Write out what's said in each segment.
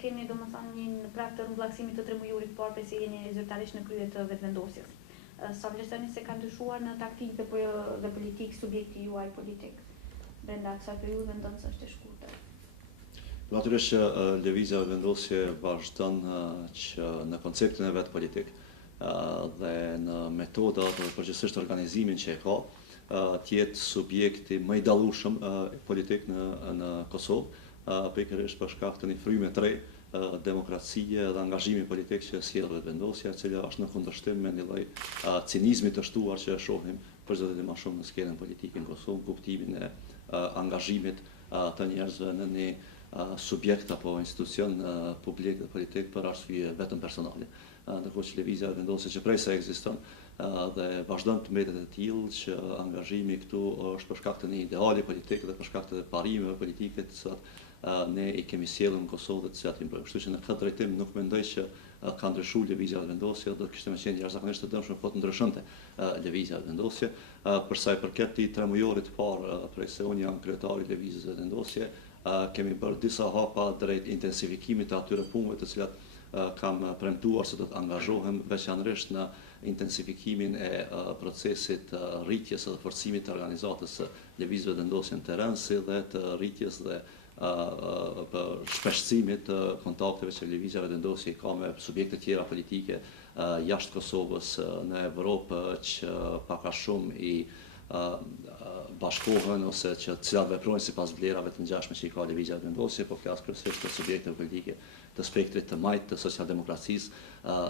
keni domethënë një prag të rrumbullaksimit të 3 mujorit parë pse jeni zyrtarisht në krye të vetvendosjes. Sa vlerësoni se ka ndryshuar në taktikë dhe politikë subjekti juaj politik brenda kësaj periudhe ndonë është e shkurtër? Natyrisht që lëvizja vendosje vazhdon që në konceptin e vet politik dhe në metodat dhe përgjithsisht organizimin që e ka, tjetë subjekti më i dallueshëm politik në Kosovë, pikërisht për shkak të një fryme të re demokracie dhe angazhimi politik që sjell vetvendosja, e cila është në kundërshtim me një lloj cinizmi të shtuar që e shohim përgjithësisht më shumë në skenën politike në Kosovë, kuptimin e angazhimit të njerëzve në një subjekt apo institucion publik dhe politik për arsye vetëm personale. Ndërkohë që lëvizja vendosje që prej se ekziston dhe vazhdon të mbetet e tillë që angazhimi këtu është për shkak të një ideali politik dhe për shkak të parimeve politike të cilat ne i kemi sjellur në Kosovë dhe të cilat i bëjmë. Kështu që në këtë drejtim nuk mendoj që ka ndryshuar lëvizja vendosje, do të kishte më qenë jashtëzakonisht të dëmshme po të ndryshonte lëvizja vendosje. Për sa i përket të 3 mujorit parë prej se unë jam kryetari i lëvizjes vendosje, kemi bërë disa hapa drejt intensifikimit të atyre punëve të cilat kam premtuar se do të angazhohem veçanërisht në intensifikimin e procesit të rritjes dhe forcimit të organizatës së lëvizjeve vendosje në terren, si dhe të rritjes dhe shpeshtësimit të kontakteve që lëvizja vendosje ka me subjekte tjera politike jashtë Kosovës në Evropë që pak a shumë i bashkohen ose që cilat veprojnë sipas vlerave të ngjashme që i ka lëvizja vendosje, po flas kryesisht për subjekte politike të spektrit të majtë të socialdemokracisë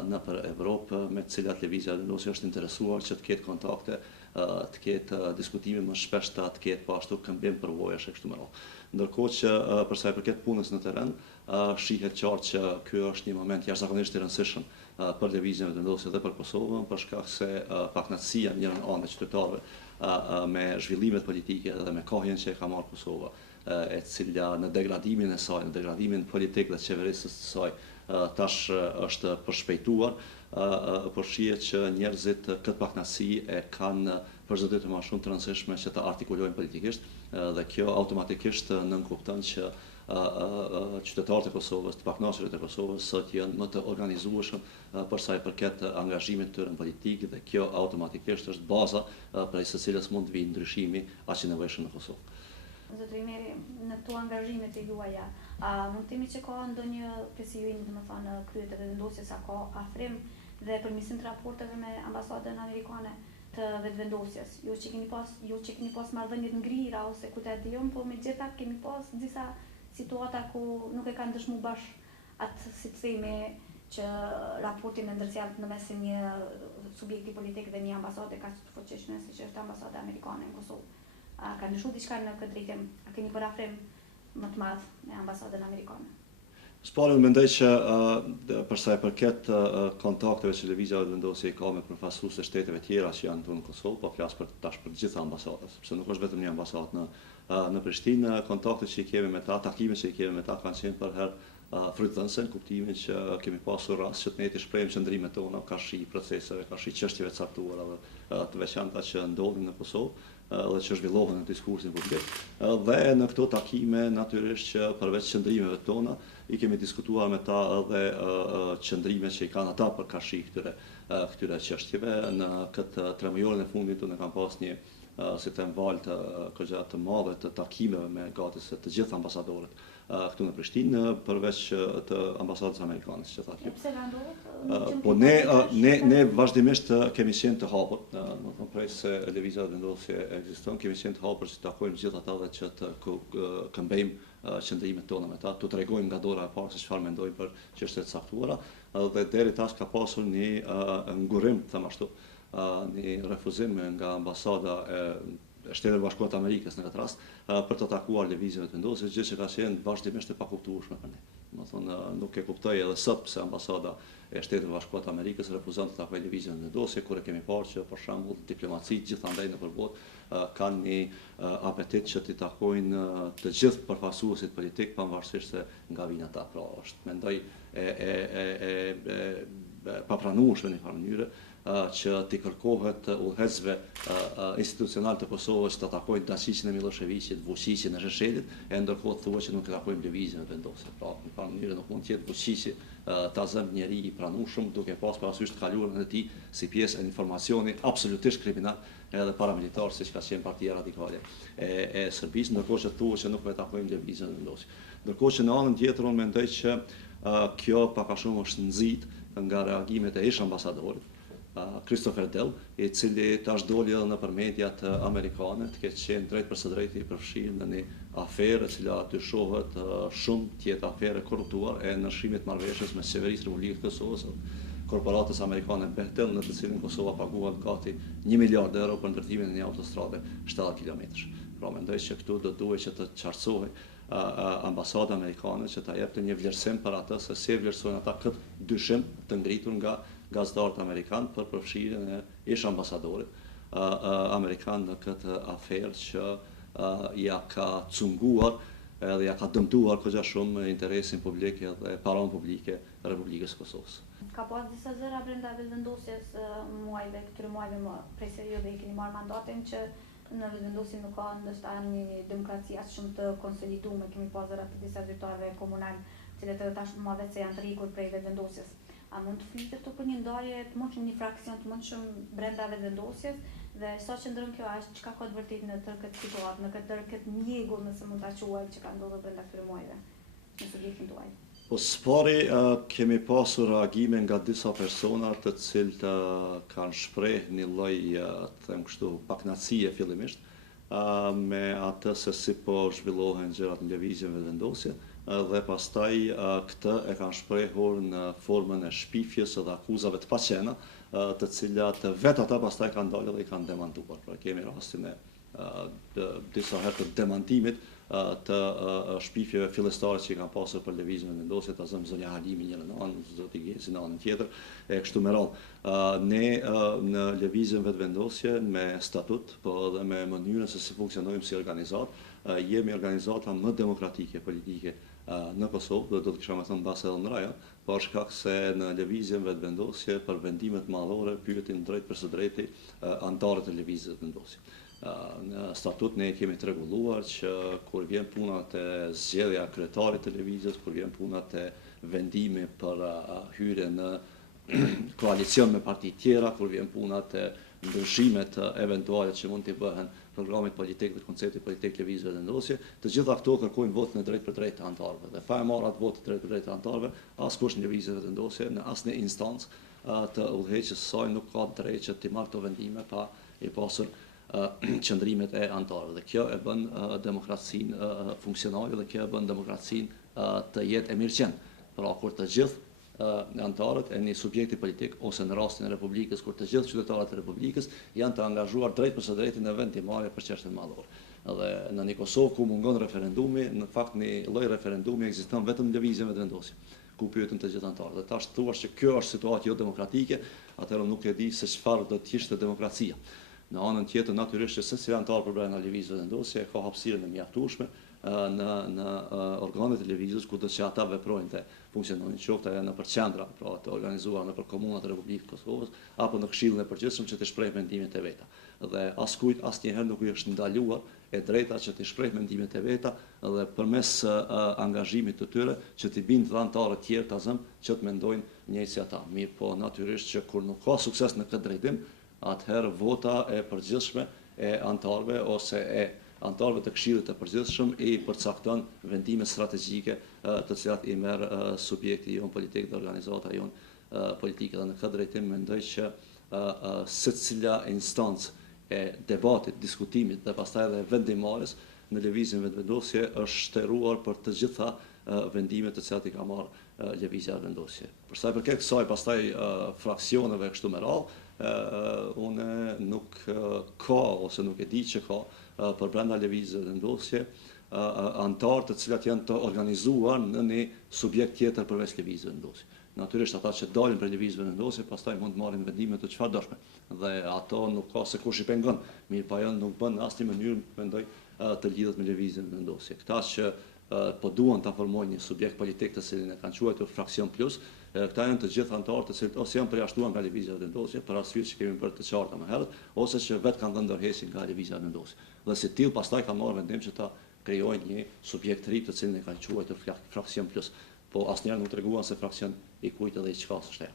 nëpër Evropë, me të cilat lëvizja vendosje është interesuar që të ketë kontakte, të ketë diskutime më shpesh, të ketë po ashtu këmbim përvojash e kështu me radhë. Ndërkohë që për sa i përket punës në terren, shihet qartë që ky është një moment jashtëzakonisht i rëndësishëm për lëvizjen vendosje dhe për Kosovën, për shkak se paknatësia njërin anë e qytetarëve me zhvillimet politike dhe me kohjen që e ka marrë Kosova, e cila në degradimin e saj, në degradimin politik dhe qeverisës së saj, tash është përshpejtuar, por shihet që njerëzit këtë paknatësi e kanë përzëditur të më shumë të rëndësishme që të artikulojnë politikisht, dhe kjo automatikisht nënkupton që qytetarët e Kosovës, të pakënaqësit e Kosovës sot janë më të organizueshëm për sa i përket angazhimit të tyre në politikë dhe kjo automatikisht është baza prej së cilës mund të vijë ndryshimi aq i nevojshëm në Kosovë. Zotëri Meri, në këto angazhimet e juaja, mund të themi që ka ndonjë pse ju jeni domethënë kryet e vendosjes, sa ka afrim dhe përmirësim të raporteve me ambasadën amerikane të vetvendosjes. Ju që keni pas marrëdhënie të ngrira ose ku ta diun, po megjithatë kemi pas disa situata ku nuk e kanë dëshmuar bashkë atë si të themi që raportin e ndërsjellët në mes një subjekti politik dhe një ambasade kaq të fuqishme siç është ambasada amerikane në Kosovë. Ka ndryshuar diçka në këtë drejtim? A keni parafrim më të madh me ambasadën amerikane? S'parën mendoj që për sa i përket kontakteve që lëvizja vendosje ka me përfaqësues të shteteve tjera që janë këtu në Kosovë, po flas për tash për të gjitha ambasadat, sepse nuk është vetëm një ambasadë në Prishtinë, kontaktet që i kemi me ta, takimet që i kemi me ta kanë qenë për herë frytëdhënëse në kuptimin që kemi pasur rast që të ne të shprehim qëndrimet tona ka shi proceseve, ka shi çështjeve të caktuara dhe të veçanta që ndodhin në Kosovë dhe që zhvillohen në diskursin publik. Dhe në këto takime natyrisht që përveç qëndrimeve tona i kemi diskutuar me ta edhe qëndrimet që i kanë ata për kashi këtyre çështjeve. Në këtë 3 mujorin e fundit ne kam pas një si të valë të këgja të madhe të takimeve me gati se të gjithë ambasadorët këtu në Prishtinë, përveç të ambasadës amerikanës që thatë. Pse ka ndodhur? Po ne vazhdimisht kemi qenë të hapur, domethënë prej se lëvizja vendosje ekziston, kemi qenë të hapur që të takojmë gjithë ata dhe që të këmbejmë qëndrimet tona me ta, të tregojmë nga dora e parë se çfarë mendojmë për çështjet e caktuara, dhe deri tash ka pasur një ngurim, them ashtu, një refuzim nga ambasada e Shtetet Bashkuara të Amerikës në këtë rast për të takuar lëvizjen vendosje, gjë që ka qenë vazhdimisht e pakuptueshme për ne. Domethënë nuk e kuptoj edhe sot pse ambasada e Shtetit Bashkuara të Amerikës refuzon të takojë lëvizjen vendosje, kur e kemi parë që për shembull diplomacitë gjithandaj nëpër botë kanë një apetit që t'i takojnë të gjithë përfaqësuesit politik pavarësisht se nga vijnë ata. Pra është mendoj papranueshme në një farë mënyrë që t'i kërkohet udhëheqësve institucional të Kosovës të takojnë Dačićin e Miloševićit, Vučićin e Šešelit, e ndërkohë thuhet që nuk e takojnë lëvizjen vendose. Pra, në një mënyrë nuk mund të jetë Vučići ta zënë njeri i pranueshëm duke pas parasysh të kaluarën e tij si pjesë e informacioni absolutisht kriminal edhe paramilitar, siç ka qenë Partia Radikale e Serbisë, ndërkohë që thuhet që nuk e takojnë lëvizjen vendose. Ndërkohë që në anën tjetër unë mendoj që kjo pak a shumë është nxit nga reagimet e ish ambasadorit Christopher Dell, i cili tash doli edhe nëpër mediat amerikane, të ketë qenë drejt për së drejti i përfshirë në një aferë e cila dyshohet shumë tjetë afere korruptuar e ndryshimit marrëveshjes mes qeverisë Republikës Kosovës, korporatës amerikane Bechtel, në të cilin Kosova paguat gati 1 miliard euro për ndërtimin e një autostrade 70 kilometrash. Pra mendoj që këtu do duhet që të qartësohej ambasada amerikane që ta jepte një vlerësim për atë se si vlerësojnë ata këtë dyshim të ngritur nga gazetarët amerikanë për përfshirjen e ish ambasadorit amerikan në këtë aferë që ja ka cunguar edhe ja ka dëmtuar këgja shumë interesin publik dhe paron publike Republikës Kosovës. Ka pas disa zëra brenda vendosjes muajve, këtyre muajve prej periudhe i keni marrë mandatin që në vendosjen nuk ka ndoshta një demokraci as shumë të konsoliduar, kemi pas zëra të disa zyrtarëve komunal, të cilët tashmë vetë janë të rikur prej vendosjes. A mund të flitet këtu për një ndarje të mundshme, një fraksion të mundshëm brenda vendosjes dhe sa që ndron kjo është çka ka të vërtet në tërë këtë situatë, në këtë mjegull, nëse mund ta quaj, që ka ndodhur brenda këtyre muajve në subjektin tuaj? Po spari kemi pasur reagime nga disa persona të cilët kanë shpreh një lloj, të them kështu, pakënaqësie fillimisht me atë se si po zhvillohen gjërat në lëvizjen vendosje, dhe pastaj këtë e kanë shprehur në formën e shpifjes dhe akuzave të paqena, të cilat vetë ata pastaj kanë dalë dhe i kanë demantuar. Pra kemi rastin e disa herë të demantimit të shpifjeve fillestare që i kanë pasur për lëvizjen vendosje, ta zëmë zonja Halimi një në anë, zoti Gesi në anën tjetër, e kështu me radhë. Ne në lëvizjen vendosje me statut, po edhe me mënyrën se si funksionojmë si organizat, jemi organizata më demokratike politike në Kosovë, dhe do të kisha me thënë base edhe në rajon, për shkak se në lëvizjen vendosje për vendimet madhore pyetin drejt për së drejti anëtarët e lëvizjes vendosje. Në statut ne kemi të rregulluar që kur vjen puna të zgjedhja kryetarit të lëvizjes, kur vjen puna të vendimi për hyrje në koalicion me parti tjera, kur vjen puna të ndryshimet eventuale që mund të bëhen programit politik dhe konceptit politik lëvizje vendosje, të gjitha këto kërkojnë votën e drejt për drejt të anëtarëve. Dhe fa e marrë atë votë drejt për drejt të anëtarëve, askush në lëvizje vendosje në asnjë instancë të udhëheqjes së saj nuk ka drejt që të marrë këto vendime pa i pasur qëndrimet e anëtarëve. Dhe kjo e bën demokracinë funksionale dhe kjo e bën demokracinë të jetë e mirëqenë. Pra kur të gjithë anëtarët e një subjekti politik, ose në rastin e Republikës, kur të gjithë qytetarët e Republikës janë të angazhuar drejt për së drejti në vendimmarrje për çështjen madhore. Dhe në një Kosovë ku mungon referendumi, në fakt një lloj referendumi ekziston vetëm në lëvizjen vendosje, ku pyeten të gjithë anëtarët. Dhe tash thuash që kjo është situatë jo demokratike, atëherë nuk e di se çfarë do të ishte demokracia. Në anën tjetër natyrisht që secili anëtar për brenda lëvizjes vendosje ka hapësirën e mjaftueshme në organet e lëvizjes ku do që ata veprojnë dhe funksionojnë, qoftë edhe nëpër qendra, pra të organizuar nëpër komunat e Republikës Kosovës apo në Këshillin e Përgjithshëm që të shpreh mendimet e veta. Dhe askujt asnjëherë nuk i është ndaluar e drejta që të shpreh mendimet e veta dhe përmes angazhimit të tyre që të bindë dhe anëtarët tjerë ta zëmë që të mendojnë njëjtë si ata. Mirë, po natyrisht që kur nuk ka sukses në këtë drejtim, atëherë vota e përgjithshme e anëtarëve ose e anëtarëve të Këshillit të Përgjithshëm i përcakton vendime strategjike të cilat i merr subjekti jon politik dhe organizata jon politike. Dhe në këtë drejtim mendoj që secila instancë e debatit, diskutimit dhe pastaj edhe vendimmarrjes në lëvizjen vendosje është shtëruar për të gjitha vendimet të cilat i ka marrë lëvizja vendosje. Për sa i përket kësaj pastaj fraksioneve kështu me radhë, unë nuk ka ose nuk e di që ka për brenda lëvizjes vendosje anëtarë të cilat janë të organizuar në një subjekt tjetër përveç lëvizjes vendosje. Natyrisht ata që dalin për lëvizje vendosje pastaj mund të marrin vendime të çfarëdorshme dhe ato nuk ka se kush i pengon, mirë pa janë nuk bën në asnjë mënyrë mendoj të lidhet me lëvizjen vendosje. Këta që po duan ta formojnë një subjekt politik të cilin e kanë quajtur fraksion plus, Këta janë të gjithë anëtarët të cilët ose janë përjashtuar nga lëvizja vendosje për arsye që kemi bërë të qarta më herët, ose që vetë kanë dhënë ndërhesje nga lëvizja vendosje. Dhe si tillë pastaj kanë marrë vendim që ta krijojnë një subjekt të ri të cilin e kanë quajtur fraksion plus, po asnjëherë nuk treguan se fraksion i kujt edhe i çka është.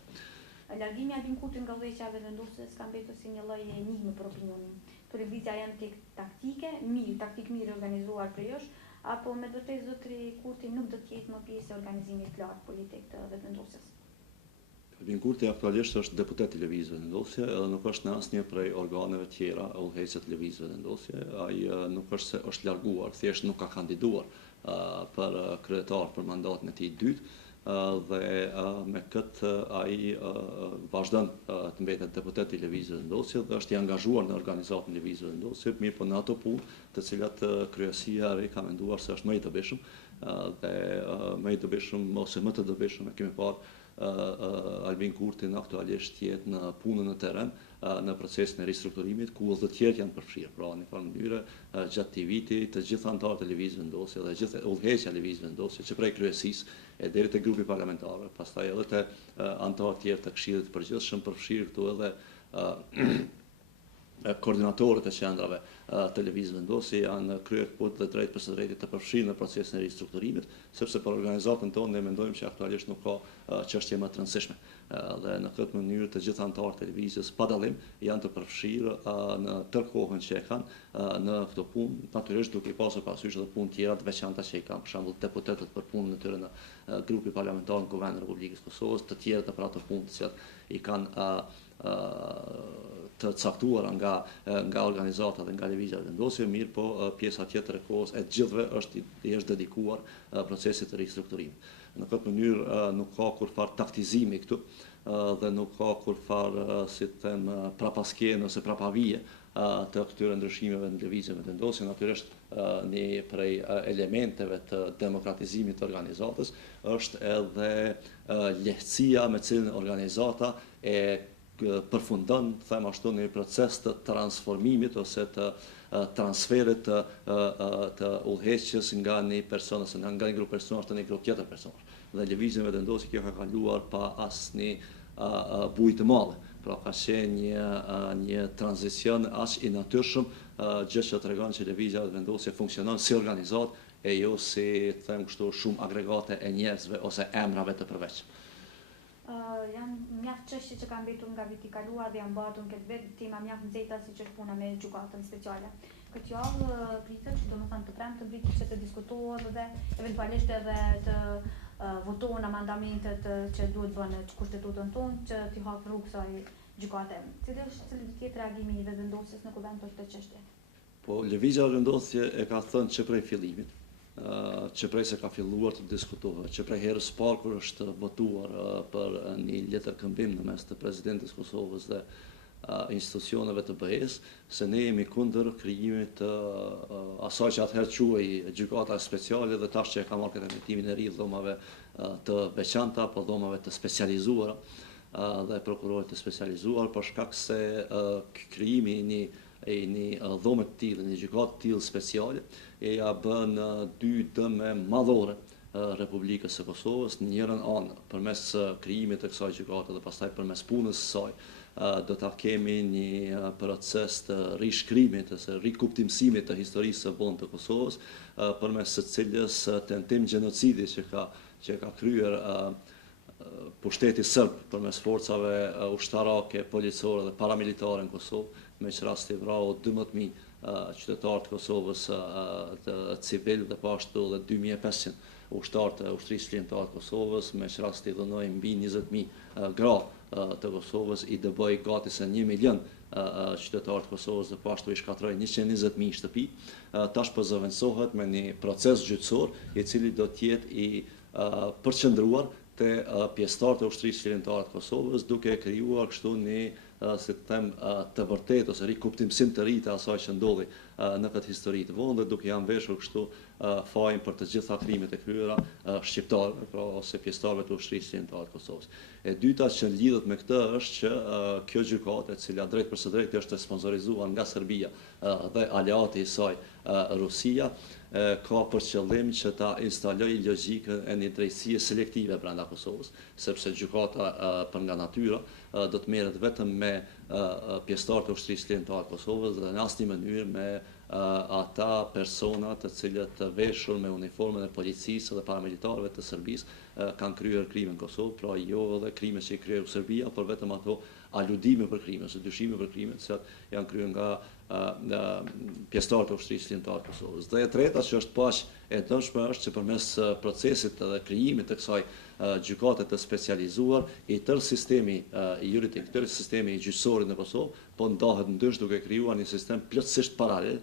Largimi i Albin Kurtit nga udhëheqja vendosjes ka mbetur si një lloj enigme për opinionin. Lëvizja janë tek taktik mirë organizuar prej është, apo me vërtet zotri Kurti nuk do të jetë më pjesë e organizimit larg politik të vetëvendosjes? Albin Kurti aktualisht është deputet i lëvizjes vendosje edhe nuk është në asnjë prej organeve tjera udhëheqëse të lëvizjes vendosje. Ai nuk është se është larguar, thjesht nuk ka kandiduar për kryetar për mandatin e tij dytë. Dhe me këtë ai vazhdon të mbetet deputet i lëvizjes vendosje dhe është i angazhuar në organizatën e lëvizjes vendosje, mirë po në ato punë të cilat kryesia e ka menduar se është më i dobishëm dhe më i dobishëm ose më të dobishëm e kemi parë Albin Kurti aktualisht jetë në punën në terren, në procesin e ristrukturimit, ku edhe të tjerë janë përfshirë. Pra, në një mënyrë, gjatë këtij viti, të gjithë anëtarët e lëvizjes vendosje dhe gjithë udhëheqja e lëvizjes vendosje, që prej kryesisë e deri te grupi parlamentar, pastaj edhe te anëtarët tjerë të Këshillit të Përgjithshëm, përfshirë këtu edhe koordinatorët e qendrave të lëvizjes vendosje janë kryer dhe drejt për së drejti të përfshirë në procesin e ristrukturimit, sepse për organizatën tonë ne mendojmë që aktualisht nuk ka çështje më të rëndësishme. Dhe në këtë mënyrë të gjithë anëtarët e lëvizjes pa dallim janë të përfshirë në tërë kohën që e kanë në këtë punë, natyrisht duke i pasur parasysh edhe punë tjera të veçanta që i kanë, për shembull deputetët për punën e tyre në grupi parlamentar në Kuvendin e Republikës Kosovës, të tjerët për ato punë të cilat i kanë të caktuara nga organizata dhe nga lëvizja vendosje, mirë po pjesa tjetër e kohës e gjithëve është dedikuar procesit të ristrukturimit. Në këtë mënyrë nuk ka kurfar taktizimi këtu dhe nuk ka kurfar, si të them, prapaskjen ose prapavije të këtyre ndryshimeve në lëvizjen vendosje. Natyrisht një prej elementeve të demokratizimit të organizatës është edhe lehtësia me cilën organizata e përfundon, them ashtu, një proces të transformimit ose të transferit të udhëheqjes nga një person ose nga një grup personash te një grup tjetër personash. Dhe lëvizja vendosje kjo ka kaluar pa asnjë bujë të madhe. Pra ka qenë një tranzicion aq i natyrshëm, gjë që tregon që lëvizja vendosje funksionon si organizat e jo si, them kështu, shumë agregate e njerëzve ose emrave të përveçshëm. Janë mjaft çështje që kanë mbetur nga viti i kaluar dhe janë mbatur këtë vetë tema mjaft nxehta siç është puna me gjykatën speciale. Këtë javë pritet që domethënë të premte pritet që të diskutohet dhe eventualisht edhe të votohen amendamentet që duhet bënë në kushtetutën tonë që t'i hapë rrugë kësaj gjykate. Cili do të jetë reagimi i vendosjes në kuvend për këtë çështje? Po lëvizja vendosje e ka thënë që prej fillimit, që prej se ka filluar të diskutohet, që prej herës parë kur është votuar për një letër këmbim në mes të presidentes Kosovës dhe institucioneve të BE-s, se ne jemi kundër krijimit të asaj që atëherë quhej gjykata speciale dhe tash që e ka marrë këtë emetimin e ri dhomave të veçanta apo dhomave të specializuara dhe prokurorit të specializuar, për shkak se krijimi i një dhome të tillë, një gjykatë të tillë speciale, e ja bën dy dëme madhore Republikës së Kosovës, në njërin anë përmes krijimit të kësaj gjykate dhe pastaj përmes punës së saj, do ta kemi një proces të rishkrimit ose rikuptimësimit të historisë së vonë të Kosovës, përmes së cilës tentim gjenocidi që ka kryer pushteti serb përmes forcave ushtarake, policore dhe paramilitare në Kosovë, me që rasti vrau 12.000 qytetarë të Kosovës të civil dhe pashtu dhe 2.500 ushtarë të ushtrisë ligjore të Kosovës, me që rasti dhënoi mbi 20.000 gra të Kosovës, i dëboi gati se 1 milion qytetarë të Kosovës dhe pashtu i shkatroi 120.000 shtëpi. Tash po zëvendësohet me një proces gjyqësor i cili do të jetë i përqendruar te pjesëtarët e ushtrisë ligjore të Kosovës, duke krijuar kështu një, si të them, të vërtetë ose rikuptimësim të ri të asaj që ndodhi në këtë histori të vonë dhe duke janë veshur kështu fajin për të gjitha krimet e kryera shqiptarëve, pra ose pjesëtarëve të ushtrisë qendrore të Kosovës. E dyta që lidhet me këtë është që kjo gjykatë, e cila drejt për së drejtë është sponsorizuar nga Serbia dhe aleati i saj Rusia, ka për qëllim që ta instalojë logjikën e një drejtësie selektive brenda Kosovës, sepse gjykata për nga natyra do të merret vetëm me pjesëtarë të ushtrisë qendrore të Kosovës dhe në asnjë mënyrë me ata persona të cilët të veshur me uniformën e policisë dhe paramilitarëve të Serbisë kanë kryer krime në Kosovë, pra jo edhe krime që i kryer Serbia, por vetëm ato aludime për krime, ose dyshime për krime, të cilat janë kryer nga pjesëtarët e ushtrisë qendrore të Kosovës. Dhe e treta që është paq e dëshme është që përmes procesit dhe krijimit të kësaj gjykate të specializuar, i tërë sistemi juridik, tërë sistemi gjyqësor në Kosovë, po ndahet ndysh duke krijuar një sistem plotësisht paralel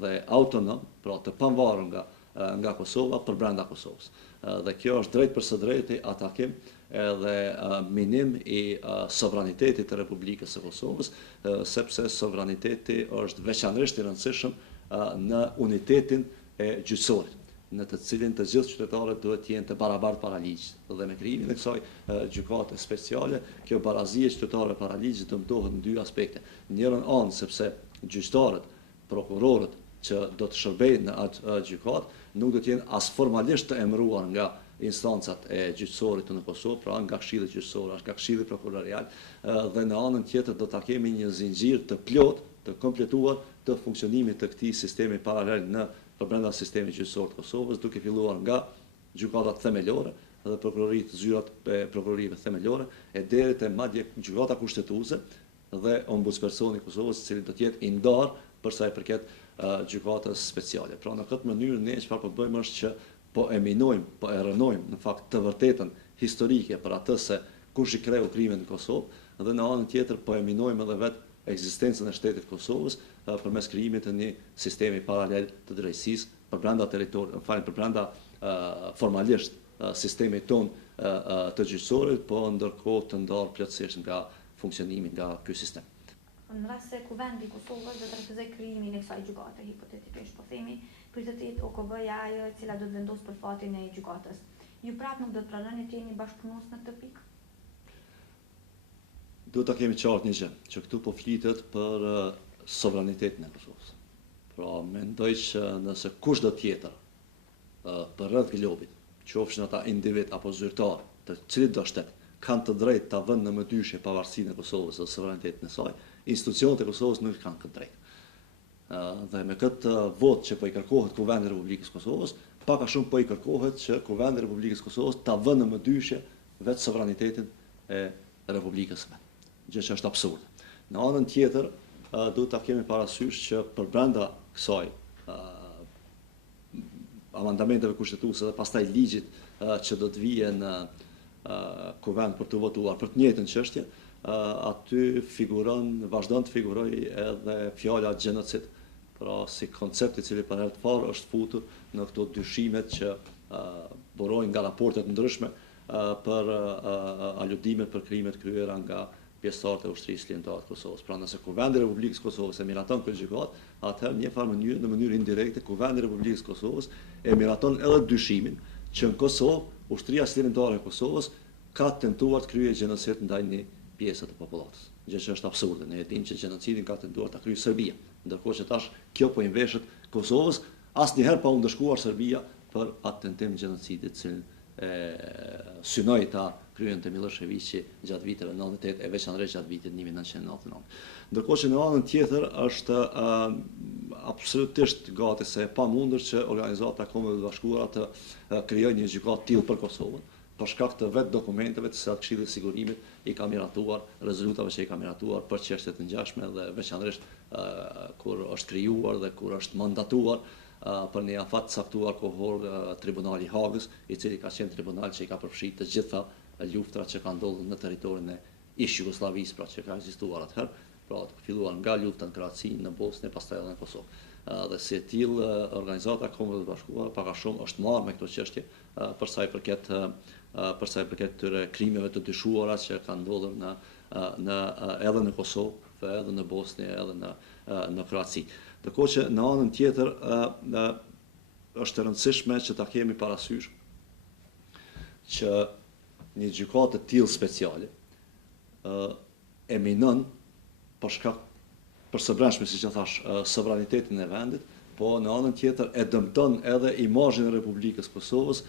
dhe autonom, pra të pavarur nga Kosova për brenda Kosovës. Dhe kjo është drejt për së drejti atakim edhe minim i sovranitetit të Republikës së Kosovës, sepse sovraniteti është veçanërisht i rëndësishëm në unitetin e gjyqësorit, në të cilin të gjithë qytetarët duhet të jenë të barabartë para ligjit. Dhe me krijimin e kësaj gjykate speciale, kjo barazie e qytetarëve para ligjit dëmtohet në dy aspekte. Njërën anë sepse gjyqtarët, prokurorët që do të shërbejnë në atë gjykatë nuk do të jenë as formalisht të emëruar nga instancat e gjyqësorit në Kosovë, pra nga Këshilli gjyqësor, nga Këshilli prokurorial, dhe në anën tjetër do ta kemi një zinxhir të plot, të kompletuar të funksionimit të këtij sistemi paralel në brenda sistemit gjyqësor të Kosovës, duke filluar nga gjykatat themelore dhe prokuroritë, zyrat e prokurorive themelore, e deri te madje gjykata kushtetuese dhe ombudspersoni i Kosovës, i cili do të jetë i ndarë për sa i përket gjykatës speciale. Pra në këtë mënyrë ne çfarë po bëjmë është që po eminojmë, po e rënojmë në fakt të vërtetën historike për atë se kush i kreu krimin në Kosovë dhe në anën tjetër po eminojmë edhe vetë ekzistencën e shtetit Kosovës përmes krijimit të një sistemi paralel të drejtësisë për brenda për brenda formalisht sistemit ton të gjyqësorit, po ndërkohë të ndarë plotësisht nga funksionimi nga ky sistem. Në rast se kuvendi i Kosovës do të refuzojë krijimin e kësaj gjykate, hipotetikisht po themi, pritet OKB-ja ajo e cila do të vendosë për fatin e gjykatës. Ju prapë nuk do të pranoni të jeni bashkëpunues në këtë pikë? Duhet ta kemi qartë një gjë, që këtu po flitet për sovranitetin e Kosovës. Pra mendoj që nëse kushdo tjetër për rreth globit, qofshin ata individ apo zyrtar, të cilit do shtet, kanë të drejtë ta vënë në mëdyrje pavarësinë e Kosovës ose sovranitetin e saj, institucionet e Kosovës nuk kanë këtë drejtë. Dhe me këtë votë që po i kërkohet Kuvendit Republikës Kosovës, pak a shumë po i kërkohet që Kuvendi Republikës Kosovës ta vënë në mëdyrje vetë sovranitetin e Republikës vet. Gjë që është absurde. Në anën tjetër, duhet ta kemi parasysh që përbrenda kësaj amandamenteve kushtetuese dhe pastaj ligjit që do të vijë në Kuvend për të votuar për të njëjtën çështje, aty vazhdon të figurojë edhe fjala genocid, pra si koncept i cili për herë të parë është futur në këto dyshimet që burojnë nga raportet ndryshme për aludimet për krimet kryera nga pjesëtarët e ushtrisë qendrore të Kosovës. Pra nëse Kuvendi i Republikës Kosovës e miraton këtë gjykatë, atëherë në një farë mënyrë, në mënyrë indirekte, Kuvendi i Republikës Kosovës e miraton edhe dyshimin që në Kosovë ushtria qendrore e Kosovës ka tentuar të kryejë gjenocid ndaj një pjesë të popullatës. Gjë që është absurde. Ne e dimë që genocidin ka tentuar ta kryejë Serbia, ndërkohë që tash kjo po i veshët Kosovës, asnjëherë pa u ndëshkuar Serbia për atë tentim gjenocidit që synoi ta kryente Miloševići gjatë viteve 98 e veçanërisht gjatë vitit 1999. Ndërkohë që në anën tjetër është absolutisht gati se e pamundur që Organizata e Kombeve të Bashkuara të krijojë një gjykatë tillë për Kosovën, për shkak të vetë dokumenteve të cilat Këshilli i Sigurimit i ka miratuar, rezolutave që i ka miratuar për çështjet të ngjashme dhe veçanërisht kur është krijuar dhe kur është mandatuar për një afat caktuar kohor Tribunali i Hagës, i cili ka qenë tribunal që i ka përfshirë të gjitha luftrat që kanë ndodhur në territorin e ish Jugosllavisë, pra që ka ekzistuar atëherë, pra të filluar nga lufta në Kroaci, në Bosnë, pastaj edhe në Kosovë. Dhe si e tillë Organizata e Kombeve të Bashkuara pak a shumë është marrë me këto çështje për sa i përket këtyre krimeve të dyshuara që kanë ndodhur edhe në Kosovë, edhe në Bosnë, edhe në Kroaci. Ndërkohë që në anën tjetër është e rëndësishme që ta kemi parasysh që një gjykatë të tillë speciale eminon për së brendshme, siç e thash, sovranitetin e vendit, po në anën tjetër e dëmton edhe imazhin e Republikës Kosovës,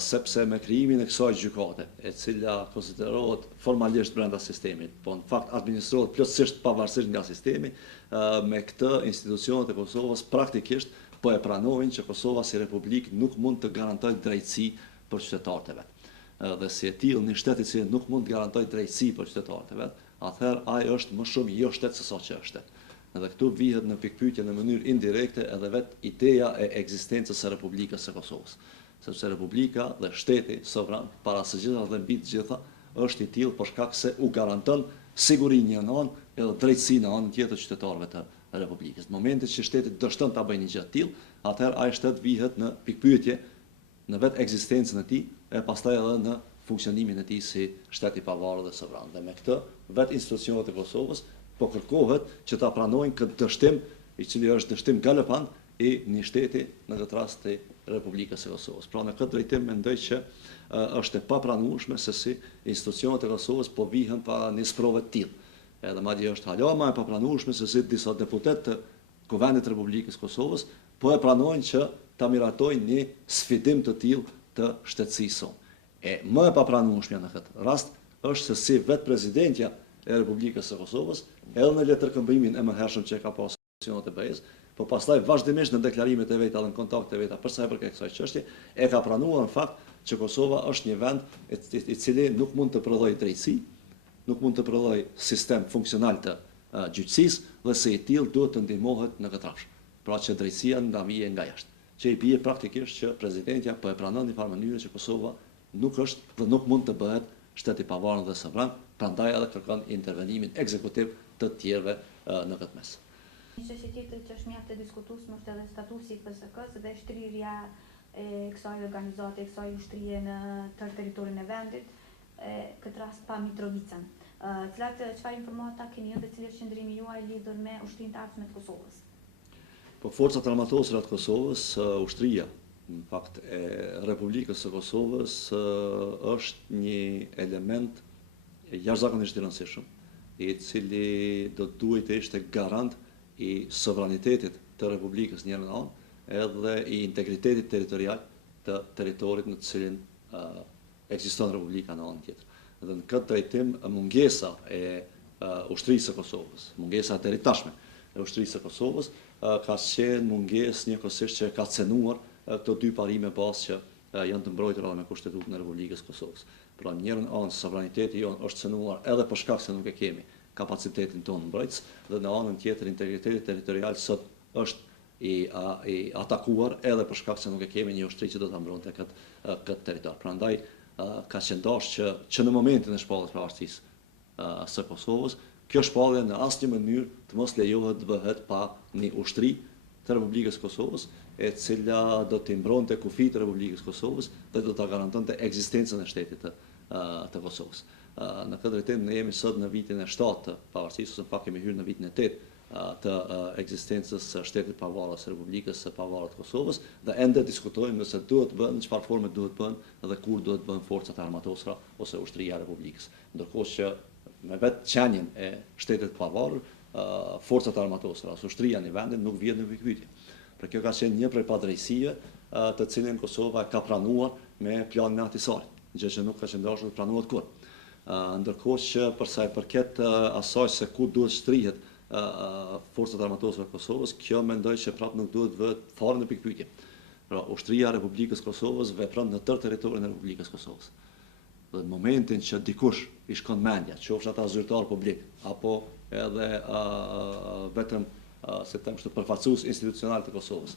sepse me krijimin e kësaj gjykate, e cila konsiderohet formalisht brenda sistemit, po në fakt administrohet plotësisht pavarësisht nga sistemi, me këtë institucionet e Kosovës praktikisht po e pranojnë që Kosova si republikë nuk mund të garantojë drejtësi për qytetarët e vet. Dhe si e tillë një shtet i cili nuk mund të garantojë drejtësi për qytetarët e vet, atëherë ai është më shumë jo shtet se sa që është. Edhe këtu vihet në pikpyetje në mënyrë indirekte edhe vetë ideja e ekzistencës së Republikës së Kosovës. Sepse Republika dhe shteti sovran, para së gjitha dhe mbi të gjitha, është i tillë për shkak se u garanton sigurinë në anë edhe drejtësinë në anën tjetër qytetarëve të Republikës. Në momentin që shteti dështon ta bëjë një gjë të tillë, atëherë ai shtet vihet në pikpyetje në vetë ekzistencën e tij e pastaj edhe në funksionimin e tij si shtet i pavarur dhe sovran. Dhe me këtë vetë institucionet e Kosovës po kërkohet që ta pranojnë këtë dështim, i cili është dështim galopant i një shteti, në këtë rast të Republikës së Kosovës. Pra në këtë drejtim mendoj që është e papranueshme se si institucionet e Kosovës po vihen para një sprove të tillë. Edhe madje është hala më e papranueshme se si disa deputet të Kuvendit të Republikës Kosovës po e pranojnë që ta miratojnë një sfidim të tillë të shtetësisë sonë. E më e papranueshme në këtë rast është se si vetë presidentja e Republikës së Kosovës, edhe në letërkëmbimin e mëhershëm që ka pasur institucionet e BE-s, po pastaj vazhdimisht në deklarimet e veta dhe në kontakte e veta për sa i përket kësaj çështje, e ka pranuar në fakt që Kosova është një vend i cili nuk mund të prodhojë drejtësi, nuk mund të prodhojë sistem funksional të gjyqësisë dhe se i tillë duhet të ndihmohet në këtë rrafsh. Pra që drejtësia nga vije nga jashtë. Që i bie praktikisht që presidentja po e pranon në farë mënyrë që Kosova nuk është dhe nuk mund të bëhet shtet i pavarur dhe sovran, prandaj edhe kërkon intervenimin ekzekutiv të tjerëve në këtë mes. Një çështje tjetër që është mjaft e diskutueshme është edhe statusi i PSK-s dhe shtrirja e kësaj organizate, e kësaj ushtrie në tërë territorin e vendit, këtë rast pa Mitrovicën. Çfarë informata keni dhe cili është qëndrimi juaj lidhur me ushtrinë të ardhshme të Kosovës? Po forcat armatosura të Kosovës, ushtria në fakt e Republikës së Kosovës është një element jashtëzakonisht i rëndësishëm, i cili do të duhet të ishte garant i sovranitetit të Republikës njëra në anë, edhe i integritetit territorial të territorit në të cilin ekziston Republika në anën tjetër. Dhe në këtë drejtim mungesa e ushtrisë së Kosovës, mungesa deri tashme e ushtrisë së Kosovës ka qenë mungesë njëkohësisht që ka cenuar këto dy parime bazë që janë të mbrojtura me Kushtetutën e Republikës Kosovës. Pra njërën anë sovraniteti jonë është cenuar edhe për shkak se nuk e kemi kapacitetin tonë mbrojtës, dhe në anën tjetër integriteti territorial sot është i atakuar edhe për shkak se nuk e kemi një ushtri që do ta mbronte këtë territor. Prandaj ka qenë dashur që në momentin e shpalljes së pavarësisë së Kosovës, kjo shpallje në asnjë mënyrë të mos lejohet të bëhet pa një ushtri të Republikës Kosovës, e cila do të mbronte kufijtë të Republikës Kosovës dhe do ta garantonte ekzistencën e shtetit të Kosovës. Në këtë drejtim ne jemi sot në vitin e 7 të pavarësisë, ose pak kemi hyrë në vitin e 8 të ekzistencës së shtetit pavarur së Republikës së pavarur të Kosovës dhe ende diskutojmë nëse duhet të bëhen, në çfarë forme duhet të bëhen dhe kur duhet të bëhen forcat armatosura ose ushtria e Republikës. Ndërkohë që me vetë qenjen e shtetit pavarur, forcat armatosura ose ushtria në vendin nuk vjen në pikpyetje. Për kjo ka qenë një prej padrejësive të cilin Kosova ka pranuar me planin Ahtisarit, gjë që nuk ka qenë dashur të pranohet kurrë. Ndërkohë që për sa i përket asaj se ku duhet shtrihet forcat armatosura të Kosovës, kjo mendoj që prapë nuk duhet vëhet fare në pikpyetje. Pra, ushtria e Republikës Kosovës vepron në tërë territorin e Republikës Kosovës. Dhe në momentin që dikush i shkon mendja, qofsh ata zyrtar publik apo edhe vetëm se them kështu përfaqësues institucional të Kosovës,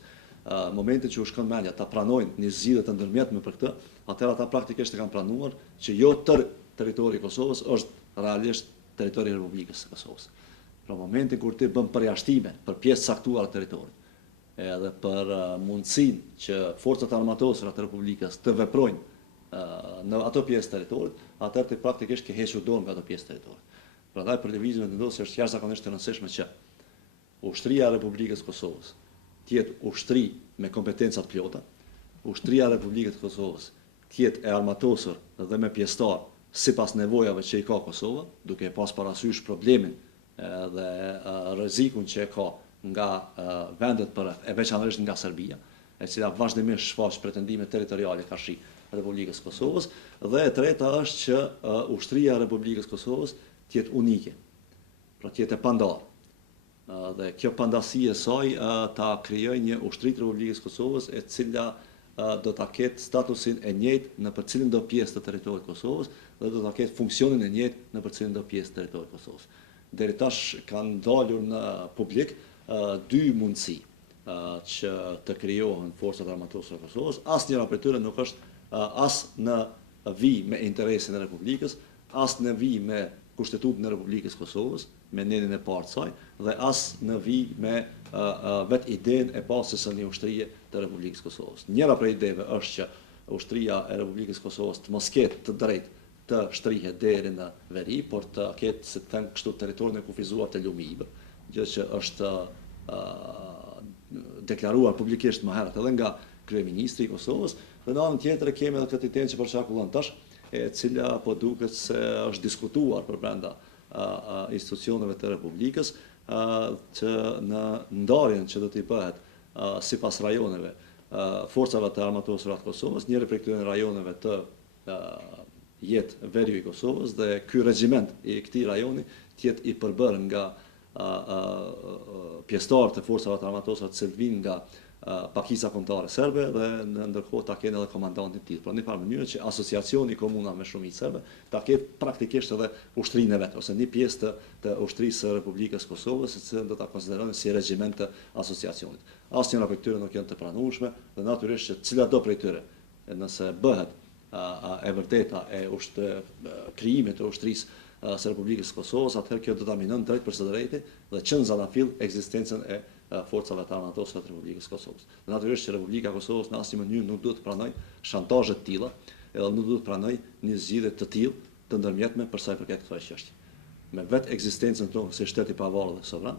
momentin që u shkon mendja ta pranojnë një zgjidhje të ndërmjetme për këtë, atëherë ata praktikisht e kanë pranuar që jo tërë territori i Kosovës është realisht territori i Republikës së Kosovës. Pra momentin kur ti bën përjashtime për pjesë caktuar të territorit, edhe për mundësinë që forcat armatosura të Republikës të veprojnë në ato pjesë të territorit, atëherë ti praktikisht ke hequr dorë nga ato pjesë të territorit. Prandaj për lëvizjen e vendosjes është jashtëzakonisht e rëndësishme që ushtria e Republikës Kosovës tjetë ushtri me kompetencat plota, ushtria e Republikës Kosovës tjetë e armatosur dhe me pjesëtar sipas nevojave që i ka Kosova, duke pas parasysh problemin dhe rrezikun që e ka nga vendet përreth, e veçanërisht nga Serbia, e cila vazhdimisht shfaq pretendime territoriale karshi Republikës Kosovës, dhe e treta është që ushtria e Republikës Kosovës tjetë unike, pra tjetë e pandarë. Dhe kjo pandasi e saj ta krijoj një ushtri të Republikës Kosovës e cila do ta ketë statusin e njëjtë në përcilin do pjesë të territorit të Kosovës dhe do ta ketë funksionin e njëjtë në përcilin do pjesë të territorit të Kosovës. Deri tash kanë dalur në publik dy mundësi që të krijohen forcat armatose të Kosovës. Asnjëra prej tyre nuk është as në vijë me interesin e Republikës, as në vijë me Kushtetutën e Republikës Kosovës, me nenin e parë të saj, dhe as në vijë me vetë idenë e pasjes së një ushtrie të Republikës Kosovës. Njëra prej ideve është që ushtria e Republikës Kosovës të mos ketë të drejtë të shtrihet deri në veri, por të ketë, si të thënë kështu, territorin e kufizuar të Lumibër, gjë që është deklaruar publikisht më herët edhe nga kryeministri i Kosovës, dhe në anën tjetër kemi edhe këtë idenë që përçarkullon tash, e cila po duket se është diskutuar për brenda institucioneve të Republikës, që në ndarjen që do t'i bëhet sipas rajoneve forcave të armatosura të Kosovës, njëri prej këtyre rajoneve të jetë veriu i Kosovës, dhe ky regjiment i këtij rajoni tjetë i përbërë nga pjesëtarë të forcave të armatosura të cilët nga pakisa kombëtare serbe dhe ndërkohë ta kenë edhe komandantin e tij. Pra në një farë mënyrë që asociacioni komuna me shumicë serbe ta ketë praktikisht edhe ushtrinë e vet, ose një pjesë të ushtrisë së Republikës Kosovës, që do ta konsiderojnë si regjiment të asociacionit. Asnjëra prej tyre nuk janë të pranueshme dhe natyrisht që cilado prej tyre, nëse bëhet e vërteta e krijimit të ushtrisë së Republikës Kosovës, atëherë kjo do ta minon drejt për së drejti dhe çon zanafill ekzistencën e forcave të armatosura të Republikës Kosovës. Dhe natyrisht që Republika e Kosovës në asnjë mënyrë nuk duhet të pranojë shantazhe të tilla, edhe nuk duhet të pranojë një zgjidhje të tillë të ndërmjetme për sa i përket kësaj çështje. Me vetë ekzistencën tonë si shtet i pavarur dhe sovran,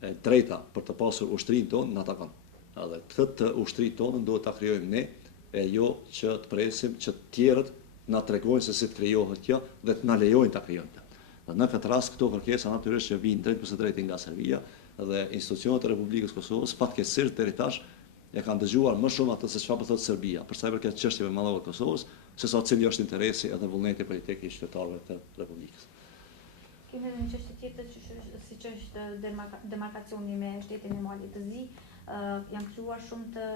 e drejta për të pasur ushtrinë tonë na takon. Edhe këtë ushtri tonë duhet ta krijojmë ne, e jo që të presim që të tjerët na tregojnë se si të krijohet kjo dhe të na lejojnë ta krijojmë. Dhe në këtë rast këto kërkesa natyrisht që vijnë drejt për së drejti nga Serbia dhe institucionet e Republikës Kosovës fatkeqësisht deri tash e kanë dëgjuar më shumë atë se çfarë po thotë Serbia për sa i përket çështjeve mallore të Kosovës, se sa cili është interesi edhe vullneti politik i qytetarëve të Republikës. Kemi edhe një çështje tjetër siç është demarkacioni me shtetin e Malit të Zi. Janë krijuar shumë të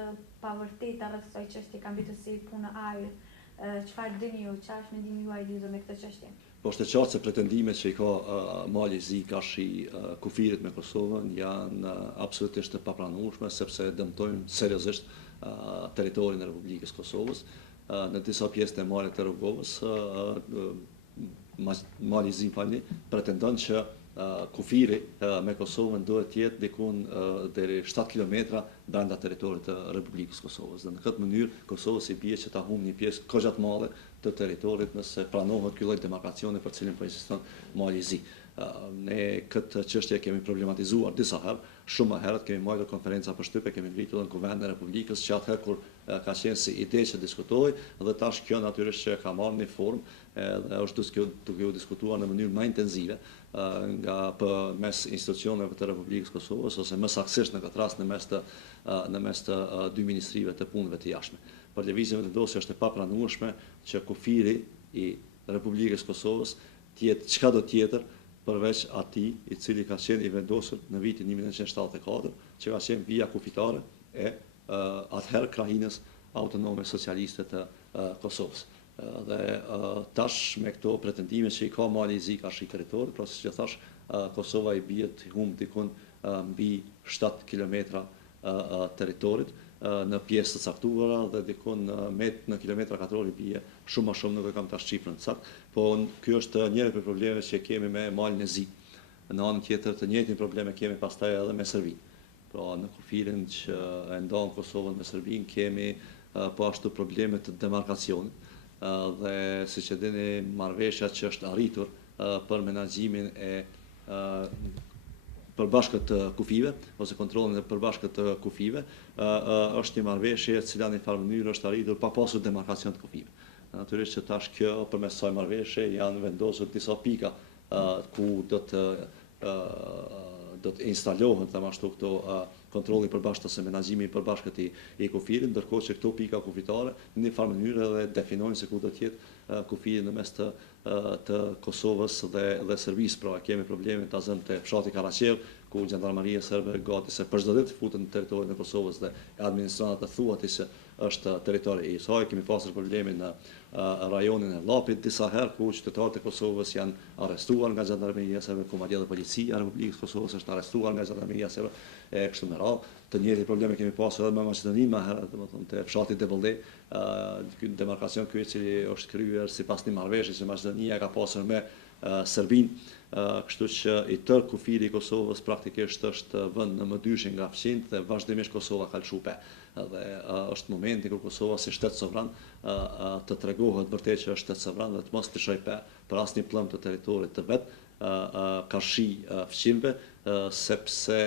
pavërteta rreth kësaj çështje, ka mbetur si punë ajër. Çfarë dini ju, çfarë është mendimi juaj lidhur me këtë çështje? Po është e qartë se pretendimet që i ka Mali i Zi karshi kufirit me Kosovën janë absolutisht të papranueshme, sepse dëmtojnë seriozisht territorin e Republikës Kosovës. Në disa pjesë të malit të Rrogovës, Mali i Zi pretendon që kufiri me Kosovën duhet të jetë dikun deri 7 kilometra brenda territorit të Republikës Kosovës. Dhe në këtë mënyrë Kosovës i bie që ta humbë një pjesë kogja të madhe të territorit nëse pranohet ky lloj demarkacioni për cilin po insiston Mali i Zi. Ne këtë çështje kemi problematizuar disa herë, shumë më herët kemi marrë konferenca për shtypje, kemi ngritur në Kuvendin e Republikës, që atëherë kur ka qenë si ide që diskutohej, dhe tash kjo natyrisht që ka marrë një formë dhe është duke u diskutuar në mënyrë më intenzive nga mes institucioneve të Republikës Kosovës, ose më saktësisht në këtë rast në mes të dy ministrive të punëve të jashtme. Për lëvizjen e dosjes është e papranueshme që kufiri i Republikës Kosovës të jetë çka do tjetër përveç atij i cili ka qenë i vendosur në vitin 1974, që ka qenë vija kufitare e atëherë krahinës autonome socialiste të Kosovës. Dhe tash me këto pretendime që i ka Mali i Zi karshi territorit, pra siç e thash, Kosova i bie të humbë dikun mbi 7 kilometra territorit në pjesë të caktuara dhe dikun në kilometra katror i bie shumë më shumë, nuk e kam tash shifrën saktë, po ky është njëri prej problemeve që kemi me Malin e Zi. Në anën tjetër të njëjtin probleme kemi pastaj edhe me Serbinë. Pra në kufirin që e ndon Kosovën me Serbinë kemi po ashtu probleme të demarkacionit dhe siç e dini marrëveshja që është arritur për menaxhimin e përbashkët të kufive, ose kontrollin e përbashkët të kufive, është një marrëveshje e cila në një farë mënyrë është arritur pa pasur demarkacion të kufive. Natyrisht që tash kjo përmes kësaj marrëveshje janë vendosur disa pika ku do të instalohen ashtu këto kontrolli përbashkët ose menaxhimi i përbashkët i kufirit, ndërkohë që këto pika kufitare në një farë mënyrë edhe definojnë se ku do të jetë kufiri në mes të Kosovës dhe Serbisë. Pra kemi probleme të azëm të fshati Karaçev, ku Gjendarmeria serbe gati se për çdo ditë futen në territorin e Kosovës dhe administrata thuati se është territori i saj. Kemi pasur probleme në rajonin e Llapit disa herë ku qytetarët e Kosovës janë arrestuar nga Gjendarmeria serbe, ku madje edhe policia e Republikës Kosovës është arrestuar nga Gjendarmeria serbe e kështu me radhë. Të njëjtë probleme kemi pasur edhe me Maqedoninë më herët, domethënë te fshati Devollë, ky demarkacion ky i cili është kryer sipas një marrëveshje që Maqedonia ka pasur me Serbinë. Kështu që i tërë kufiri i Kosovës praktikisht është vënë në mëdyshin nga fqinjtë dhe vazhdimisht Kosova ka lëshupe. Dhe është momenti kur Kosova si shtet sovran të tregohet vërtet që është shtet sovran dhe të mos të shojë për asnjë pllëm të territorit të vet karshi fqinjve, sepse